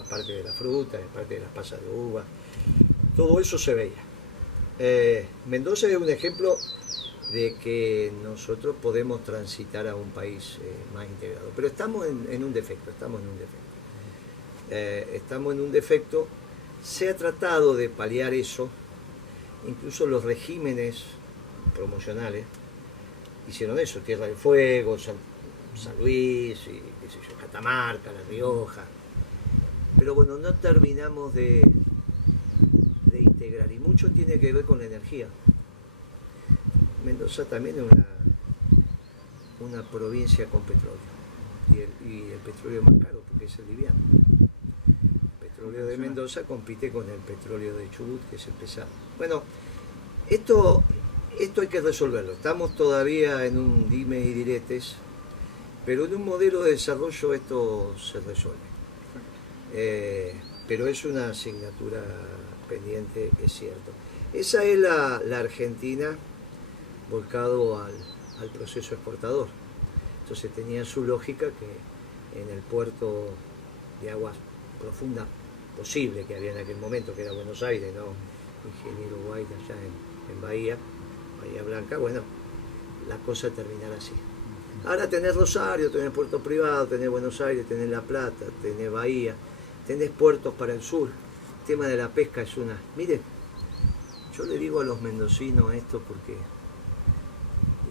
Aparte de la fruta, aparte de las pasas de uva, todo eso se veía. Mendoza es un ejemplo de que nosotros podemos transitar a un país más integrado, pero estamos en un defecto, estamos en un defecto. Se ha tratado de paliar eso, incluso los regímenes promocionales hicieron eso, Tierra del Fuego, San Luis, y, qué sé yo, Catamarca, La Rioja, pero bueno, no terminamos de integrar, y mucho tiene que ver con la energía. Mendoza también es una provincia con petróleo, y el petróleo es más caro porque es el liviano. El petróleo de Mendoza compite con el petróleo de Chubut, que es el pesado. Bueno, esto hay que resolverlo, estamos todavía en un dimes y diretes, pero en un modelo de desarrollo esto se resuelve. Pero es una asignatura pendiente, es cierto. Esa es la Argentina volcado al proceso exportador. Entonces tenía su lógica que en el puerto de aguas profundas posible que había en aquel momento, que era Buenos Aires, ¿no? Ingeniero Guaita allá en Bahía Blanca, bueno, la cosa terminará así. Ahora tenés Rosario, tenés puerto privado, tenés Buenos Aires, tenés La Plata, tenés Bahía, tenés puertos para el sur. El tema de la pesca es una... Mire, yo le digo a los mendocinos esto porque,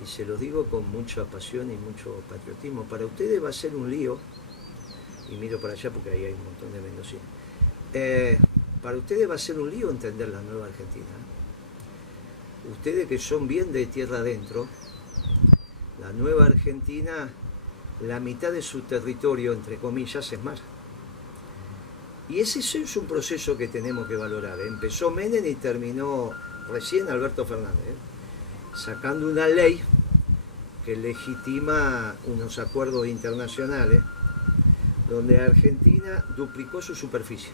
y se los digo con mucha pasión y mucho patriotismo, para ustedes va a ser un lío, y miro para allá porque ahí hay un montón de mendocinos, para ustedes va a ser un lío entender la nueva Argentina. Ustedes que son bien de tierra adentro, la nueva Argentina, la mitad de su territorio, entre comillas, es mar. Y ese es un proceso que tenemos que valorar. Empezó Menem y terminó recién Alberto Fernández, sacando una ley que legitima unos acuerdos internacionales donde Argentina duplicó su superficie.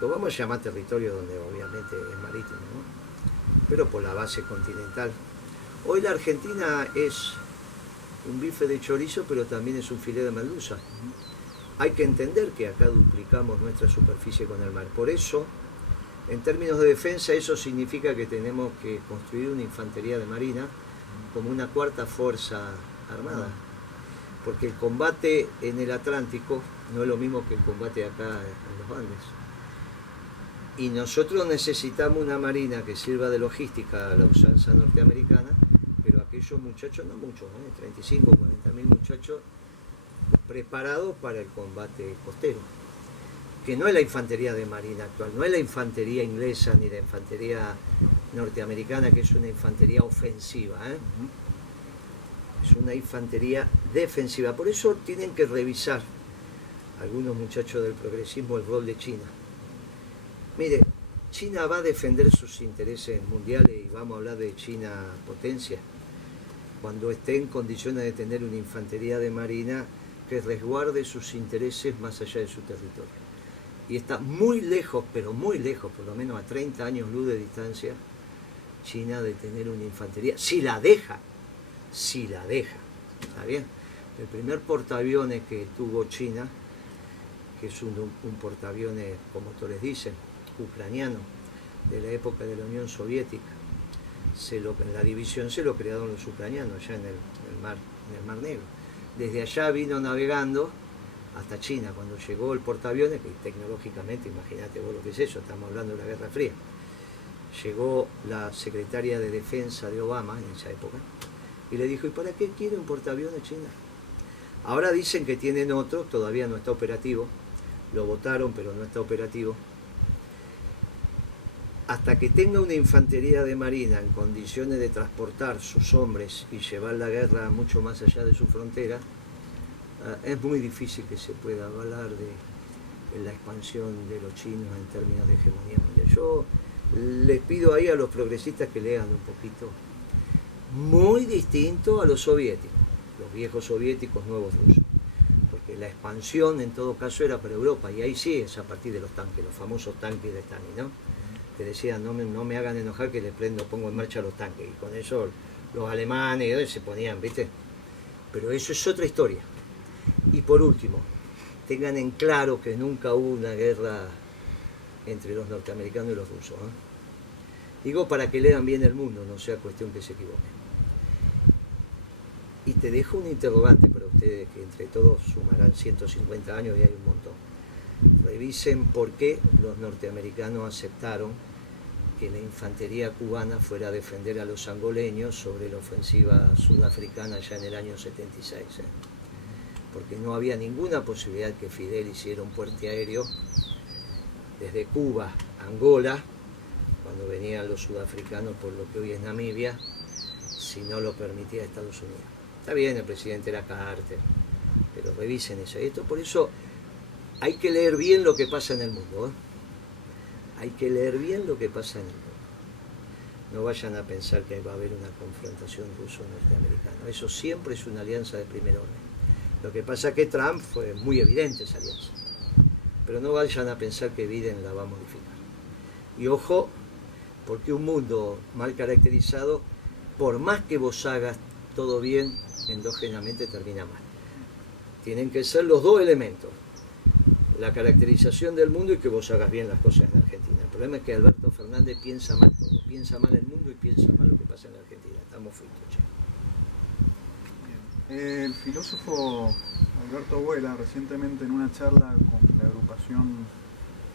Lo vamos a llamar territorio donde obviamente es marítimo, ¿no? Pero por la base continental. Hoy la Argentina es un bife de chorizo, pero también es un filé de merluza. Hay que entender que acá duplicamos nuestra superficie con el mar. Por eso En términos de defensa, eso significa que tenemos que construir una infantería de marina como una cuarta fuerza armada. Porque el combate en el Atlántico no es lo mismo que el combate acá en los Andes. Y nosotros necesitamos una marina que sirva de logística a la usanza norteamericana, pero aquellos muchachos, no muchos, 35 o 40 mil muchachos preparados para el combate costero, que no es la infantería de marina actual, no es la infantería inglesa ni la infantería norteamericana, que es una infantería ofensiva, es una infantería defensiva. Por eso tienen que revisar algunos muchachos del progresismo el rol de China. Mire, China va a defender sus intereses mundiales, y vamos a hablar de China potencia, cuando esté en condiciones de tener una infantería de marina que resguarde sus intereses más allá de su territorio. Y está muy lejos, pero muy lejos, por lo menos a 30 años luz de distancia, China de tener una infantería, si la deja, ¿está bien? El primer portaaviones que tuvo China, que es un portaaviones, como todos les dicen, ucraniano, de la época de la Unión Soviética, en la división se lo crearon los ucranianos, allá en el Mar Negro. Desde allá vino navegando hasta China. Cuando llegó el portaaviones, que tecnológicamente, imagínate vos lo que es eso, estamos hablando de la Guerra Fría, llegó la secretaria de Defensa de Obama en esa época, y le dijo, ¿y para qué quiere un portaaviones China? Ahora dicen que tienen otro, todavía no está operativo, lo votaron pero no está operativo. Hasta que tenga una infantería de marina en condiciones de transportar sus hombres y llevar la guerra mucho más allá de su frontera, es muy difícil que se pueda hablar de la expansión de los chinos en términos de hegemonía mundial. Yo les pido ahí a los progresistas que lean un poquito. Muy distinto a los soviéticos, los viejos soviéticos, nuevos rusos. Porque la expansión en todo caso era para Europa, y ahí sí es a partir de los tanques, los famosos tanques de Stalin, ¿no? Que decían, no me hagan enojar que pongo en marcha los tanques, y con eso los alemanes se ponían, ¿viste? Pero eso es otra historia. Y por último, tengan en claro que nunca hubo una guerra entre los norteamericanos y los rusos, Digo para que lean bien el mundo, no sea cuestión que se equivoquen. Y te dejo un interrogante para ustedes, que entre todos sumarán 150 años y hay un montón. Revisen por qué los norteamericanos aceptaron que la infantería cubana fuera a defender a los angoleños sobre la ofensiva sudafricana ya en el año 76. Porque no había ninguna posibilidad que Fidel hiciera un puente aéreo desde Cuba a Angola, cuando venían los sudafricanos por lo que hoy es Namibia, si no lo permitía Estados Unidos. Está bien, el presidente era Carter, pero revisen eso. Esto, por eso hay que leer bien lo que pasa en el mundo. Hay que leer bien lo que pasa en el mundo. No vayan a pensar que va a haber una confrontación ruso-norteamericana. Eso siempre es una alianza de primer orden. Lo que pasa es que Trump fue muy evidente esa alianza. Pero no vayan a pensar que Biden la va a modificar. Y ojo, porque un mundo mal caracterizado, por más que vos hagas todo bien, endógenamente termina mal. Tienen que ser los dos elementos, la caracterización del mundo y que vos hagas bien las cosas en Argentina. El problema es que Alberto Fernández piensa mal todo, piensa mal el mundo y piensa mal lo que pasa en Argentina. Estamos fritos, che. El filósofo Alberto Vuela, recientemente en una charla con la agrupación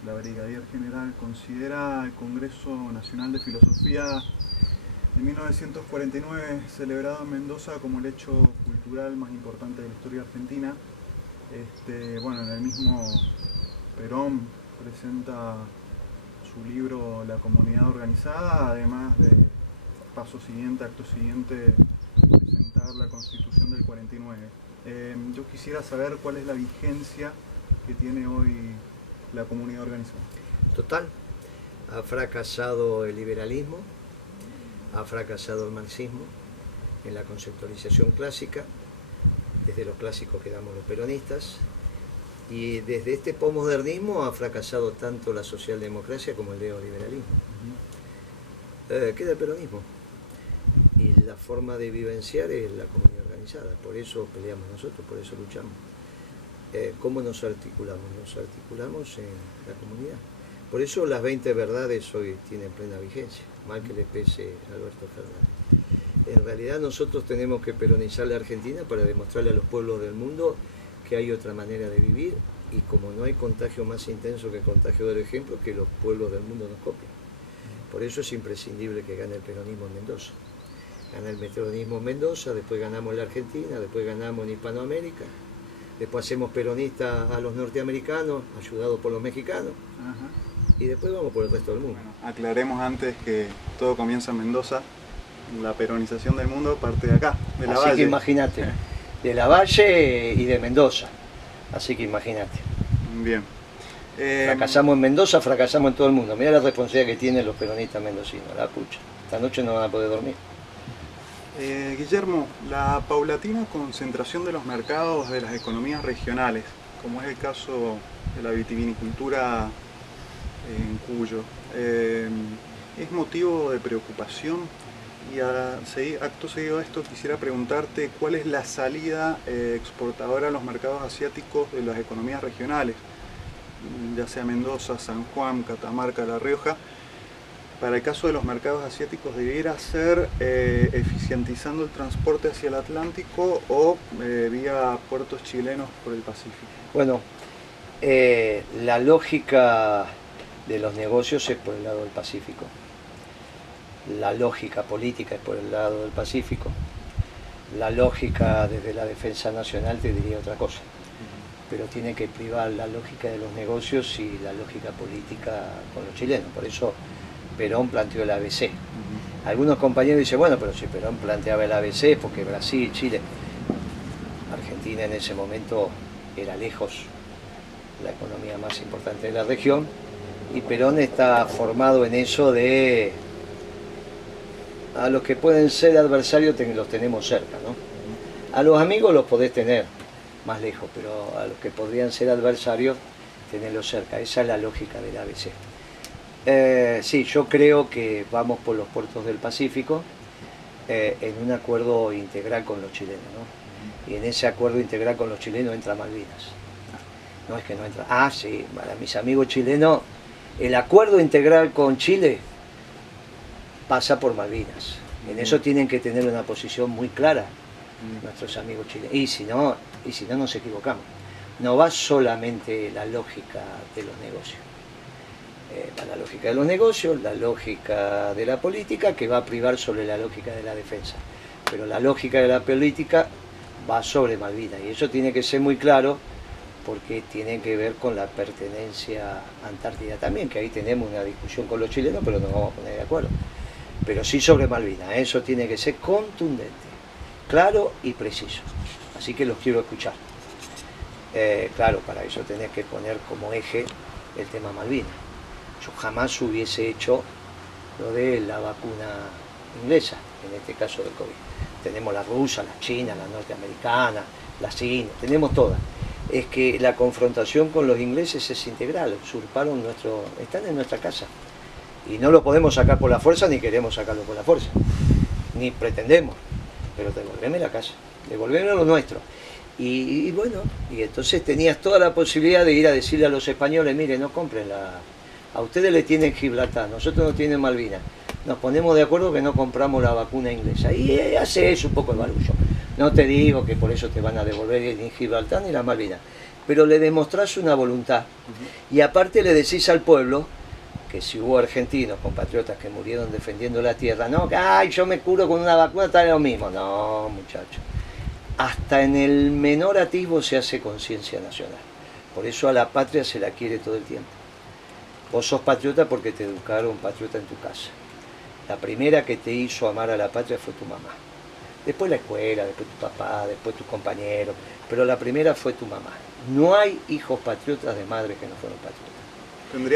La Brigadier General, considera el Congreso Nacional de Filosofía de 1949, celebrado en Mendoza, como el hecho cultural más importante de la historia argentina. Bueno, en el mismo Perón presenta su libro La Comunidad Organizada, además de paso siguiente, acto siguiente, presentar la Constitución del 49. Yo quisiera saber cuál es la vigencia que tiene hoy la comunidad organizada. Total, ha fracasado el liberalismo, ha fracasado el marxismo en la conceptualización clásica, desde los clásicos que damos los peronistas, y desde este posmodernismo ha fracasado tanto la socialdemocracia como el neoliberalismo. Queda el peronismo, y la forma de vivenciar es la comunidad organizada. Por eso peleamos nosotros, por eso luchamos. ¿Cómo nos articulamos? Nos articulamos en la comunidad. Por eso las 20 verdades hoy tienen plena vigencia, mal que le pese a Alberto Fernández. En realidad nosotros tenemos que peronizar la Argentina para demostrarle a los pueblos del mundo que hay otra manera de vivir, y como no hay contagio más intenso que el contagio del ejemplo, que los pueblos del mundo nos copien. Por eso es imprescindible que gane el peronismo en Mendoza. Gana el peronismo en Mendoza, después ganamos en la Argentina, después ganamos en Hispanoamérica, después hacemos peronistas a los norteamericanos, ayudados por los mexicanos. Ajá. Y después vamos por el resto del mundo. Bueno, aclaremos antes que todo comienza en Mendoza. La peronización del mundo parte de acá, de la Valle. Así que imagínate, de la Valle y de Mendoza. Así que imagínate. Bien. Fracasamos en Mendoza, fracasamos en todo el mundo. Mirá la responsabilidad que tienen los peronistas mendocinos, la pucha. Esta noche no van a poder dormir. Guillermo, la paulatina concentración de los mercados de las economías regionales, como es el caso de la vitivinicultura en Cuyo, es motivo de preocupación. Y acto seguido a esto quisiera preguntarte cuál es la salida exportadora a los mercados asiáticos de las economías regionales, ya sea Mendoza, San Juan, Catamarca, La Rioja. Para el caso de los mercados asiáticos, ¿debiera ser eficientizando el transporte hacia el Atlántico o vía puertos chilenos por el Pacífico? Bueno, la lógica de los negocios es por el lado del Pacífico. La lógica política es por el lado del Pacífico. La lógica desde la defensa nacional te diría otra cosa. Pero tiene que privar la lógica de los negocios y la lógica política con los chilenos. Por eso Perón planteó el ABC. Algunos compañeros dicen, bueno, pero si Perón planteaba el ABC, porque Brasil, Chile, Argentina en ese momento era lejos la economía más importante de la región, y Perón está formado en eso de a los que pueden ser adversarios los tenemos cerca, ¿no? A los amigos los podés tener más lejos, pero a los que podrían ser adversarios, tenerlos cerca. Esa es la lógica del ABC. Sí, yo creo que vamos por los puertos del Pacífico en un acuerdo integral con los chilenos, ¿no? Y en ese acuerdo integral con los chilenos entra Malvinas. No es que no entra. Ah, sí, para mis amigos chilenos, el acuerdo integral con Chile pasa por Malvinas. En eso tienen que tener una posición muy clara nuestros amigos chilenos. Y si no nos equivocamos. No va solamente la lógica de los negocios. Va la lógica de los negocios, la lógica de la política, que va a privar sobre la lógica de la defensa. Pero la lógica de la política va sobre Malvinas. Y eso tiene que ser muy claro, porque tiene que ver con la pertenencia antártida también, que ahí tenemos una discusión con los chilenos, pero nos vamos a poner de acuerdo. Pero sí sobre Malvinas, eso tiene que ser contundente, claro y preciso. Así que los quiero escuchar. Claro, para eso tenés que poner como eje el tema Malvinas. Yo jamás hubiese hecho lo de la vacuna inglesa, en este caso del COVID. Tenemos la rusa, la china, la norteamericana, la china, tenemos todas. Es que la confrontación con los ingleses es integral, usurparon están en nuestra casa. Y no lo podemos sacar por la fuerza, ni queremos sacarlo por la fuerza, ni pretendemos, pero devolveme la casa, devolveme lo nuestro. Y bueno, y entonces tenías toda la posibilidad de ir a decirle a los españoles, mire, no compren a ustedes le tienen Gibraltar, nosotros no tienen Malvinas, nos ponemos de acuerdo que no compramos la vacuna inglesa, y hace eso un poco el barullo. No te digo que por eso te van a devolver ni Gibraltar ni las Malvinas, pero le demostrás una voluntad, y aparte le decís al pueblo, que si hubo argentinos, compatriotas que murieron defendiendo la tierra, no, ay, yo me curo con una vacuna, está lo mismo. No, muchachos. Hasta en el menor atisbo se hace conciencia nacional. Por eso a la patria se la quiere todo el tiempo. Vos sos patriota porque te educaron patriota en tu casa. La primera que te hizo amar a la patria fue tu mamá. Después la escuela, después tu papá, después tus compañeros, pero la primera fue tu mamá. No hay hijos patriotas de madres que no fueron patriotas.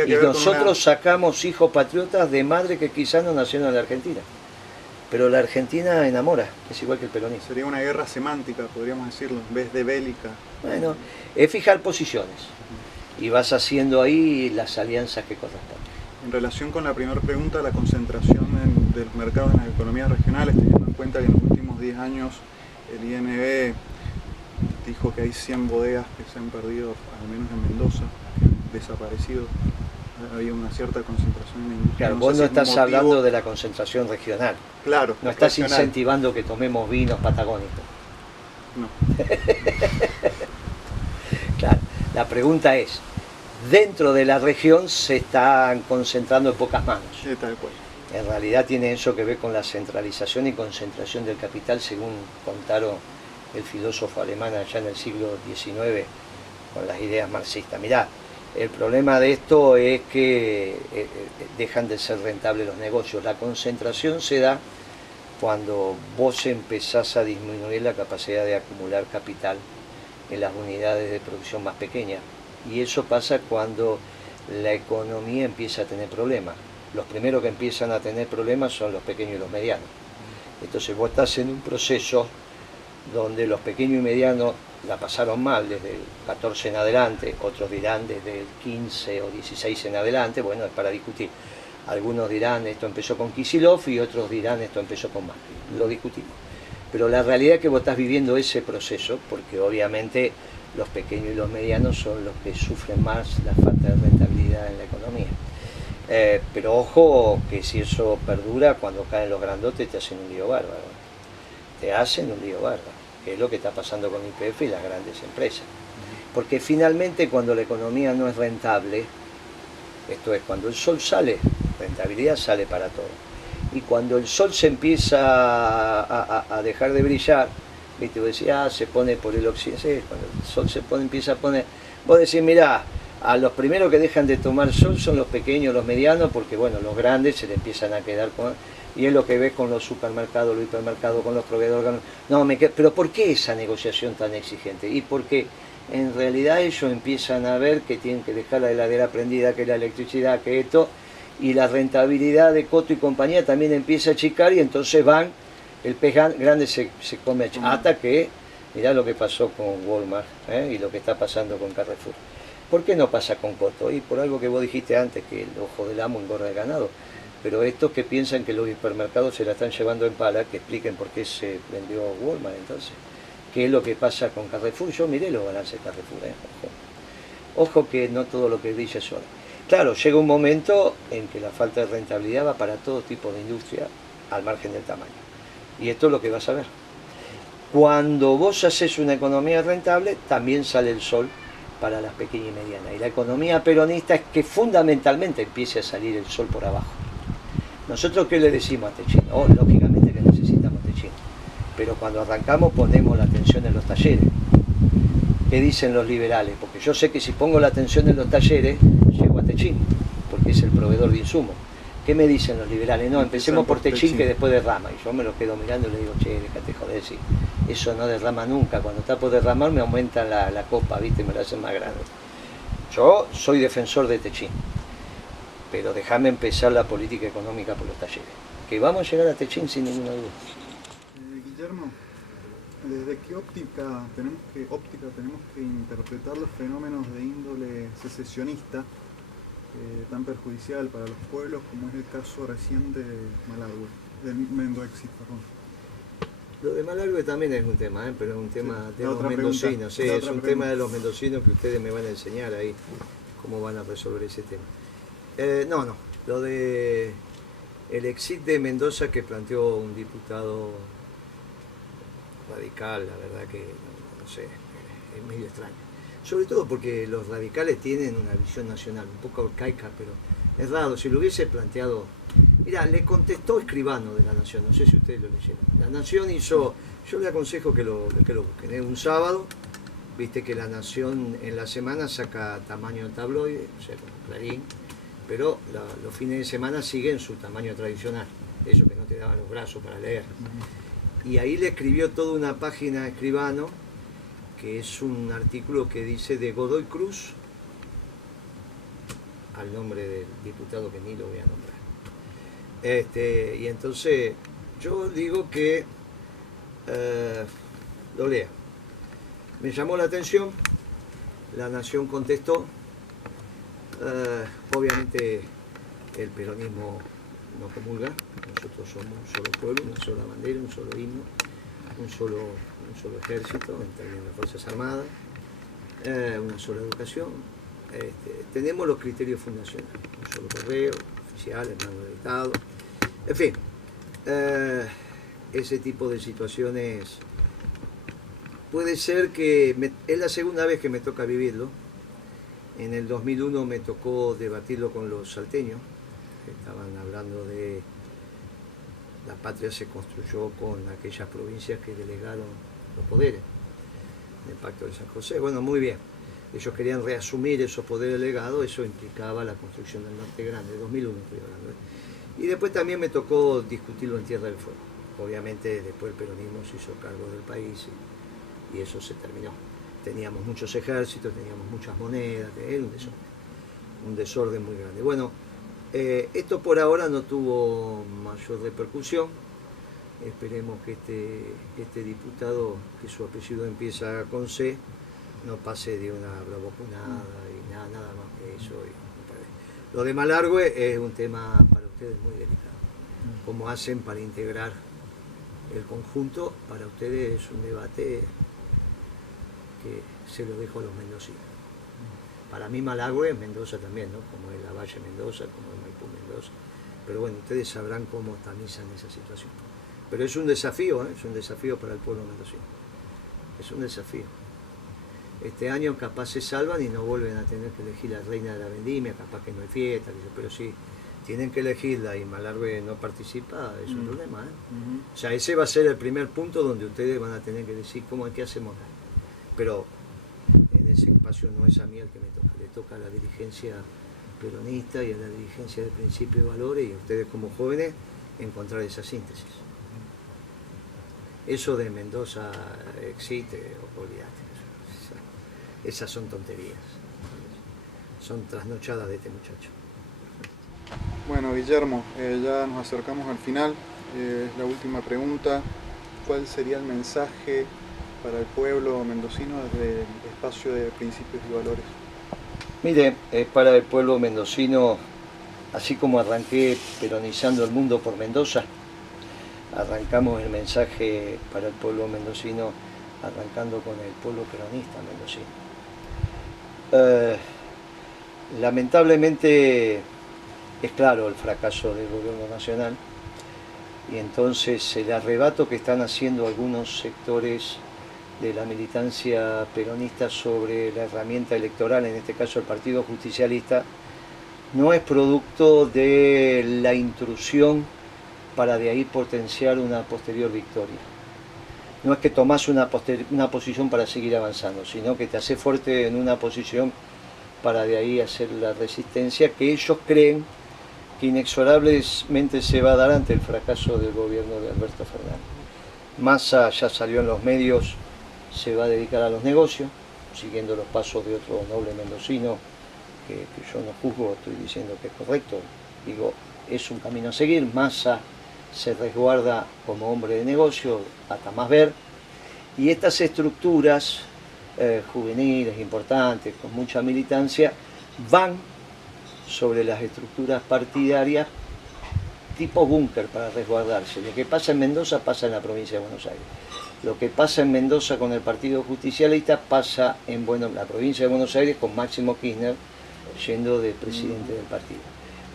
Y nosotros sacamos hijos patriotas de madres que quizás no nacieron en la Argentina. Pero la Argentina enamora, es igual que el peronismo. Sería una guerra semántica, podríamos decirlo, en vez de bélica. Bueno, es fijar posiciones. Y vas haciendo ahí las alianzas que corresponden. En relación con la primera pregunta, la concentración de los mercados en las economías regionales, teniendo en cuenta que en los últimos 10 años el INB dijo que hay 100 bodegas que se han perdido, al menos en Mendoza, que han desaparecido había una cierta concentración en la industria. Claro, no vos sé no si es un estás motivo. hablando de la concentración regional. Claro. No estás regional. incentivando que tomemos vinos patagónicos. No. Claro, la pregunta es, dentro de la región se están concentrando en pocas manos. Sí, tal cual. En realidad tiene eso que ver con la centralización y concentración del capital, según contaron el filósofo alemán allá en el siglo XIX con las ideas marxistas. Mirá, el problema de esto es que dejan de ser rentables los negocios. La concentración se da cuando vos empezás a disminuir la capacidad de acumular capital en las unidades de producción más pequeñas. Y eso pasa cuando la economía empieza a tener problemas. Los primeros que empiezan a tener problemas son los pequeños y los medianos. Entonces vos estás en un proceso donde los pequeños y medianos la pasaron mal desde el 14 en adelante, otros dirán desde el 15 o 16 en adelante, bueno, es para discutir. Algunos dirán esto empezó con Kicillof y otros dirán esto empezó con Macri, lo discutimos. Pero la realidad es que vos estás viviendo ese proceso, porque obviamente los pequeños y los medianos son los que sufren más la falta de rentabilidad en la economía. Pero ojo que si eso perdura, cuando caen los grandotes te hacen un lío bárbaro. Te hacen un lío bárbaro, que es lo que está pasando con YPF y las grandes empresas. Porque finalmente cuando la economía no es rentable, esto es cuando el sol sale, rentabilidad sale para todo. Y cuando el sol se empieza a dejar de brillar, ¿viste? Vos decís, se pone por el occidente, cuando el sol se empieza a poner, vos decís, mirá, a los primeros que dejan de tomar sol son los pequeños, los medianos, porque bueno, los grandes se le empiezan a quedar con... Y es lo que ves con los supermercados, los hipermercados, con los proveedores. No, pero ¿por qué esa negociación tan exigente? Y porque en realidad ellos empiezan a ver que tienen que dejar la heladera prendida, que la electricidad, que esto, y la rentabilidad de Coto y compañía también empieza a achicar y entonces el pez grande se come hasta que, mirá lo que pasó con Walmart y lo que está pasando con Carrefour. ¿Por qué no pasa con Coto? Y por algo que vos dijiste antes, que el ojo del amo engorda el ganado. Pero estos que piensan que los hipermercados se la están llevando en pala, que expliquen por qué se vendió Walmart entonces. ¿Qué es lo que pasa con Carrefour? Yo miré los balances de Carrefour, ojo que no todo lo que dice es oro. Claro, llega un momento en que la falta de rentabilidad va para todo tipo de industria al margen del tamaño. Y esto es lo que vas a ver. Cuando vos haces una economía rentable, también sale el sol para las pequeñas y medianas. Y la economía peronista es que fundamentalmente empiece a salir el sol por abajo. ¿Nosotros qué le decimos a Techín? Lógicamente que necesitamos Techín. Pero cuando arrancamos ponemos la atención en los talleres. ¿Qué dicen los liberales? Porque yo sé que si pongo la atención en los talleres, llego a Techín, porque es el proveedor de insumos. ¿Qué me dicen los liberales? No, empecemos por Techín que después derrama. Y yo me lo quedo mirando y le digo, déjate joder, sí. Eso no derrama nunca. Cuando está por derramar me aumentan la copa, ¿viste? Me la hacen más grande. Yo soy defensor de Techín. Pero déjame empezar la política económica por los talleres. Que vamos a llegar a Techín sin ninguna duda. Guillermo, ¿desde qué óptica tenemos que interpretar los fenómenos de índole secesionista tan perjudicial para los pueblos como es el caso reciente de Malargüe, del Mendoexit, perdón? Lo de Malargüe también es un tema, pero es un tema de los mendocinos. Sí, es un tema de los mendocinos que ustedes me van a enseñar ahí cómo van a resolver ese tema. No, lo de el exit de Mendoza que planteó un diputado radical, la verdad que no sé, es medio extraño. Sobre todo porque los radicales tienen una visión nacional, un poco arcaica, pero es raro. Si lo hubiese planteado... Mirá, le contestó Escribano de La Nación, no sé si ustedes lo leyeron. La Nación hizo... Yo le aconsejo que lo busquen. Un sábado, viste que La Nación en la semana saca tamaño tabloide, o sea, como Clarín, pero los fines de semana siguen su tamaño tradicional, eso que no te daban los brazos para leer. Y ahí le escribió toda una página a Escribano, que es un artículo que dice de Godoy Cruz al nombre del diputado que ni lo voy a nombrar. Y entonces yo digo que lo lea. Me llamó la atención, La Nación contestó. Obviamente el peronismo no comulga, nosotros somos un solo pueblo, una sola bandera, un solo himno, un solo ejército en términos de Fuerzas Armadas, una sola educación, tenemos los criterios fundacionales, un solo correo, oficial, en mano del Estado, en fin, ese tipo de situaciones. Puede ser que es la segunda vez que me toca vivirlo. En el 2001 me tocó debatirlo con los salteños, que estaban hablando de la patria se construyó con aquellas provincias que delegaron los poderes del Pacto de San José. Bueno, muy bien. Ellos querían reasumir esos poderes delegados, eso implicaba la construcción del Norte Grande, 2001 estoy hablando. Y después también me tocó discutirlo en Tierra del Fuego. Obviamente después el peronismo se hizo cargo del país y eso se terminó. Teníamos muchos ejércitos, teníamos muchas monedas, era un desorden muy grande. Bueno, esto por ahora no tuvo mayor repercusión. Esperemos que este diputado, que su apellido empieza con C, no pase de una bravuconada y nada más que eso. Lo de Malargüe es un tema para ustedes muy delicado. ¿Cómo hacen para integrar el conjunto? Para ustedes es un debate que se lo dejo a los mendocinos. Para mí Malargüe es Mendoza también, ¿no? Como es la Valle Mendoza, como es Maipú Mendoza. Pero bueno, ustedes sabrán cómo tamizan esa situación. Pero es un desafío, es un desafío para el pueblo mendocino. Es un desafío. Este año capaz se salvan y no vuelven a tener que elegir la reina de la vendimia, capaz que no hay fiesta, pero sí, tienen que elegirla y Malargüe no participa, es un problema. O sea, ese va a ser el primer punto donde ustedes van a tener que decir qué hacemos. Pero en ese espacio no es a mí el que me toca, le toca a la dirigencia peronista y a la dirigencia de Principios y Valores y a ustedes como jóvenes encontrar esa síntesis. Eso de Mendoza existe, olvídate. Esas son tonterías, son trasnochadas de este muchacho. Bueno, Guillermo, ya nos acercamos al final. La última pregunta, ¿cuál sería el mensaje para el pueblo mendocino desde el espacio de Principios y Valores? Mire, para el pueblo mendocino, así como arranqué peronizando el mundo por Mendoza, arrancamos el mensaje para el pueblo mendocino arrancando con el pueblo peronista mendocino. Lamentablemente es claro el fracaso del gobierno nacional y entonces el arrebato que están haciendo algunos sectores de la militancia peronista sobre la herramienta electoral, en este caso el Partido Justicialista, no es producto de la intrusión para de ahí potenciar una posterior victoria. No es que tomás una posición para seguir avanzando, sino que te hace fuerte en una posición para de ahí hacer la resistencia que ellos creen que inexorablemente se va a dar ante el fracaso del gobierno de Alberto Fernández. Massa ya salió en los medios, se va a dedicar a los negocios, siguiendo los pasos de otro noble mendocino, que yo no juzgo, estoy diciendo que es correcto, digo, es un camino a seguir. Massa se resguarda como hombre de negocio, hasta más ver, y estas estructuras juveniles, importantes, con mucha militancia, van sobre las estructuras partidarias tipo búnker para resguardarse. Lo que pasa en Mendoza pasa en la provincia de Buenos Aires. Lo que pasa en Mendoza con el Partido Justicialista pasa en la provincia de Buenos Aires con Máximo Kirchner yendo de presidente del partido.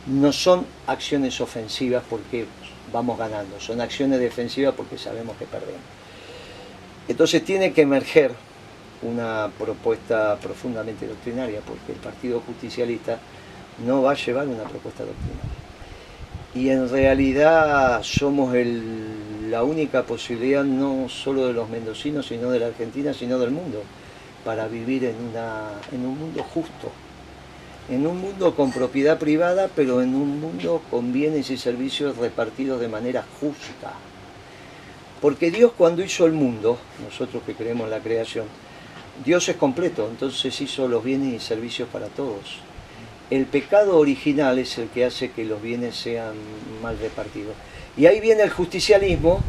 No son acciones ofensivas porque vamos ganando, son acciones defensivas porque sabemos que perdemos. Entonces tiene que emerger una propuesta profundamente doctrinaria, porque el Partido Justicialista no va a llevar una propuesta doctrinaria. Y en realidad somos la única posibilidad, no solo de los mendocinos, sino de la Argentina, sino del mundo, para vivir en un mundo justo, en un mundo con propiedad privada, pero en un mundo con bienes y servicios repartidos de manera justa. Porque Dios, cuando hizo el mundo, nosotros que creemos en la creación, Dios es completo, entonces hizo los bienes y servicios para todos. El pecado original es el que hace que los bienes sean mal repartidos. Y ahí viene el justicialismo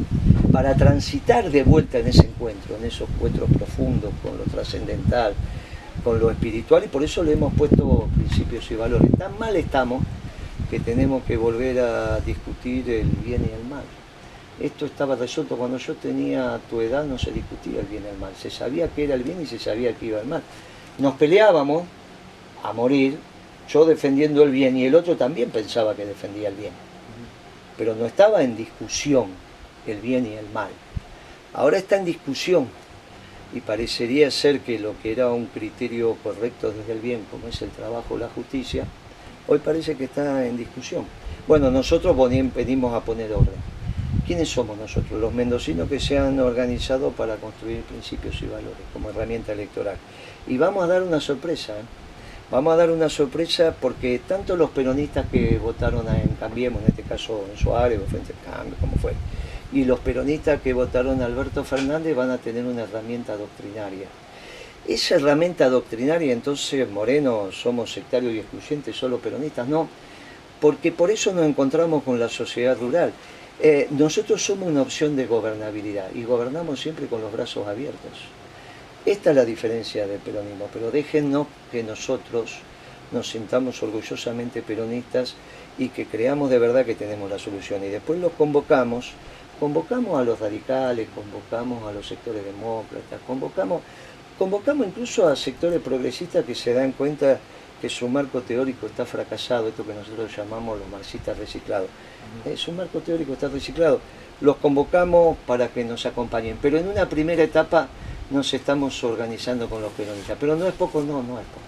para transitar de vuelta en ese encuentro, en esos encuentros profundos con lo trascendental, con lo espiritual, y por eso le hemos puesto principios y valores. Tan mal estamos que tenemos que volver a discutir el bien y el mal. Esto estaba resuelto cuando yo tenía tu edad, no se discutía el bien y el mal, se sabía que era el bien y se sabía que iba el mal. Nos peleábamos a morir, yo defendiendo el bien y el otro también pensaba que defendía el bien. Pero no estaba en discusión el bien y el mal. Ahora está en discusión y parecería ser que lo que era un criterio correcto desde el bien, como es el trabajo o la justicia, hoy parece que está en discusión. Bueno, nosotros venimos a poner orden. ¿Quiénes somos nosotros? Los mendocinos que se han organizado para construir principios y valores como herramienta electoral. Y vamos a dar una sorpresa, ¿eh? Vamos a dar una sorpresa porque tanto los peronistas que votaron en Cambiemos, en este caso en Suárez o Frente al Cambio, como fue, y los peronistas que votaron a Alberto Fernández van a tener una herramienta doctrinaria. Esa herramienta doctrinaria, entonces, Moreno, somos sectarios y excluyentes, solo peronistas, no, porque por eso nos encontramos con la sociedad rural. Nosotros somos una opción de gobernabilidad y gobernamos siempre con los brazos abiertos. Esta es la diferencia del peronismo, pero déjennos que nosotros nos sintamos orgullosamente peronistas y que creamos de verdad que tenemos la solución. Y después los convocamos a los radicales, convocamos a los sectores demócratas, convocamos incluso a sectores progresistas que se dan cuenta que su marco teórico está fracasado, esto que nosotros llamamos los marxistas reciclados. Su marco teórico está reciclado. Los convocamos para que nos acompañen, pero en una primera etapa nos estamos organizando con los peronistas. Pero no es poco, no es poco.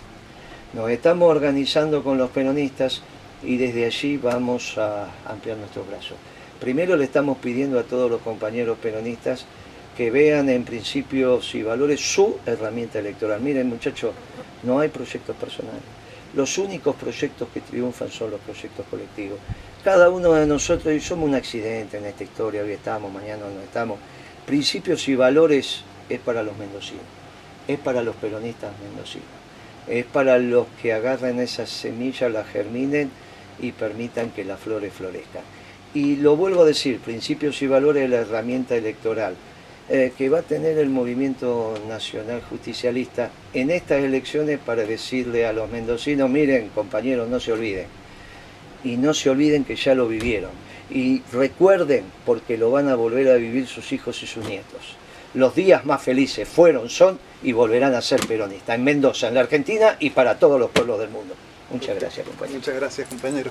Nos estamos organizando con los peronistas y desde allí vamos a ampliar nuestros brazos. Primero le estamos pidiendo a todos los compañeros peronistas que vean en principios y valores su herramienta electoral. Miren, muchachos, no hay proyectos personales. Los únicos proyectos que triunfan son los proyectos colectivos. Cada uno de nosotros, y somos un accidente en esta historia, hoy estamos, mañana no estamos. Principios y valores es para los mendocinos, es para los peronistas mendocinos, es para los que agarren esas semillas, las germinen y permitan que las flores florezcan. Y lo vuelvo a decir, principios y valores es la herramienta electoral que va a tener el movimiento nacional justicialista en estas elecciones para decirle a los mendocinos, miren compañeros, no se olviden, y no se olviden que ya lo vivieron, y recuerden, porque lo van a volver a vivir sus hijos y sus nietos. Los días más felices fueron, son y volverán a ser peronistas en Mendoza, en la Argentina y para todos los pueblos del mundo. Muchas gracias, compañero. Muchas gracias, compañero.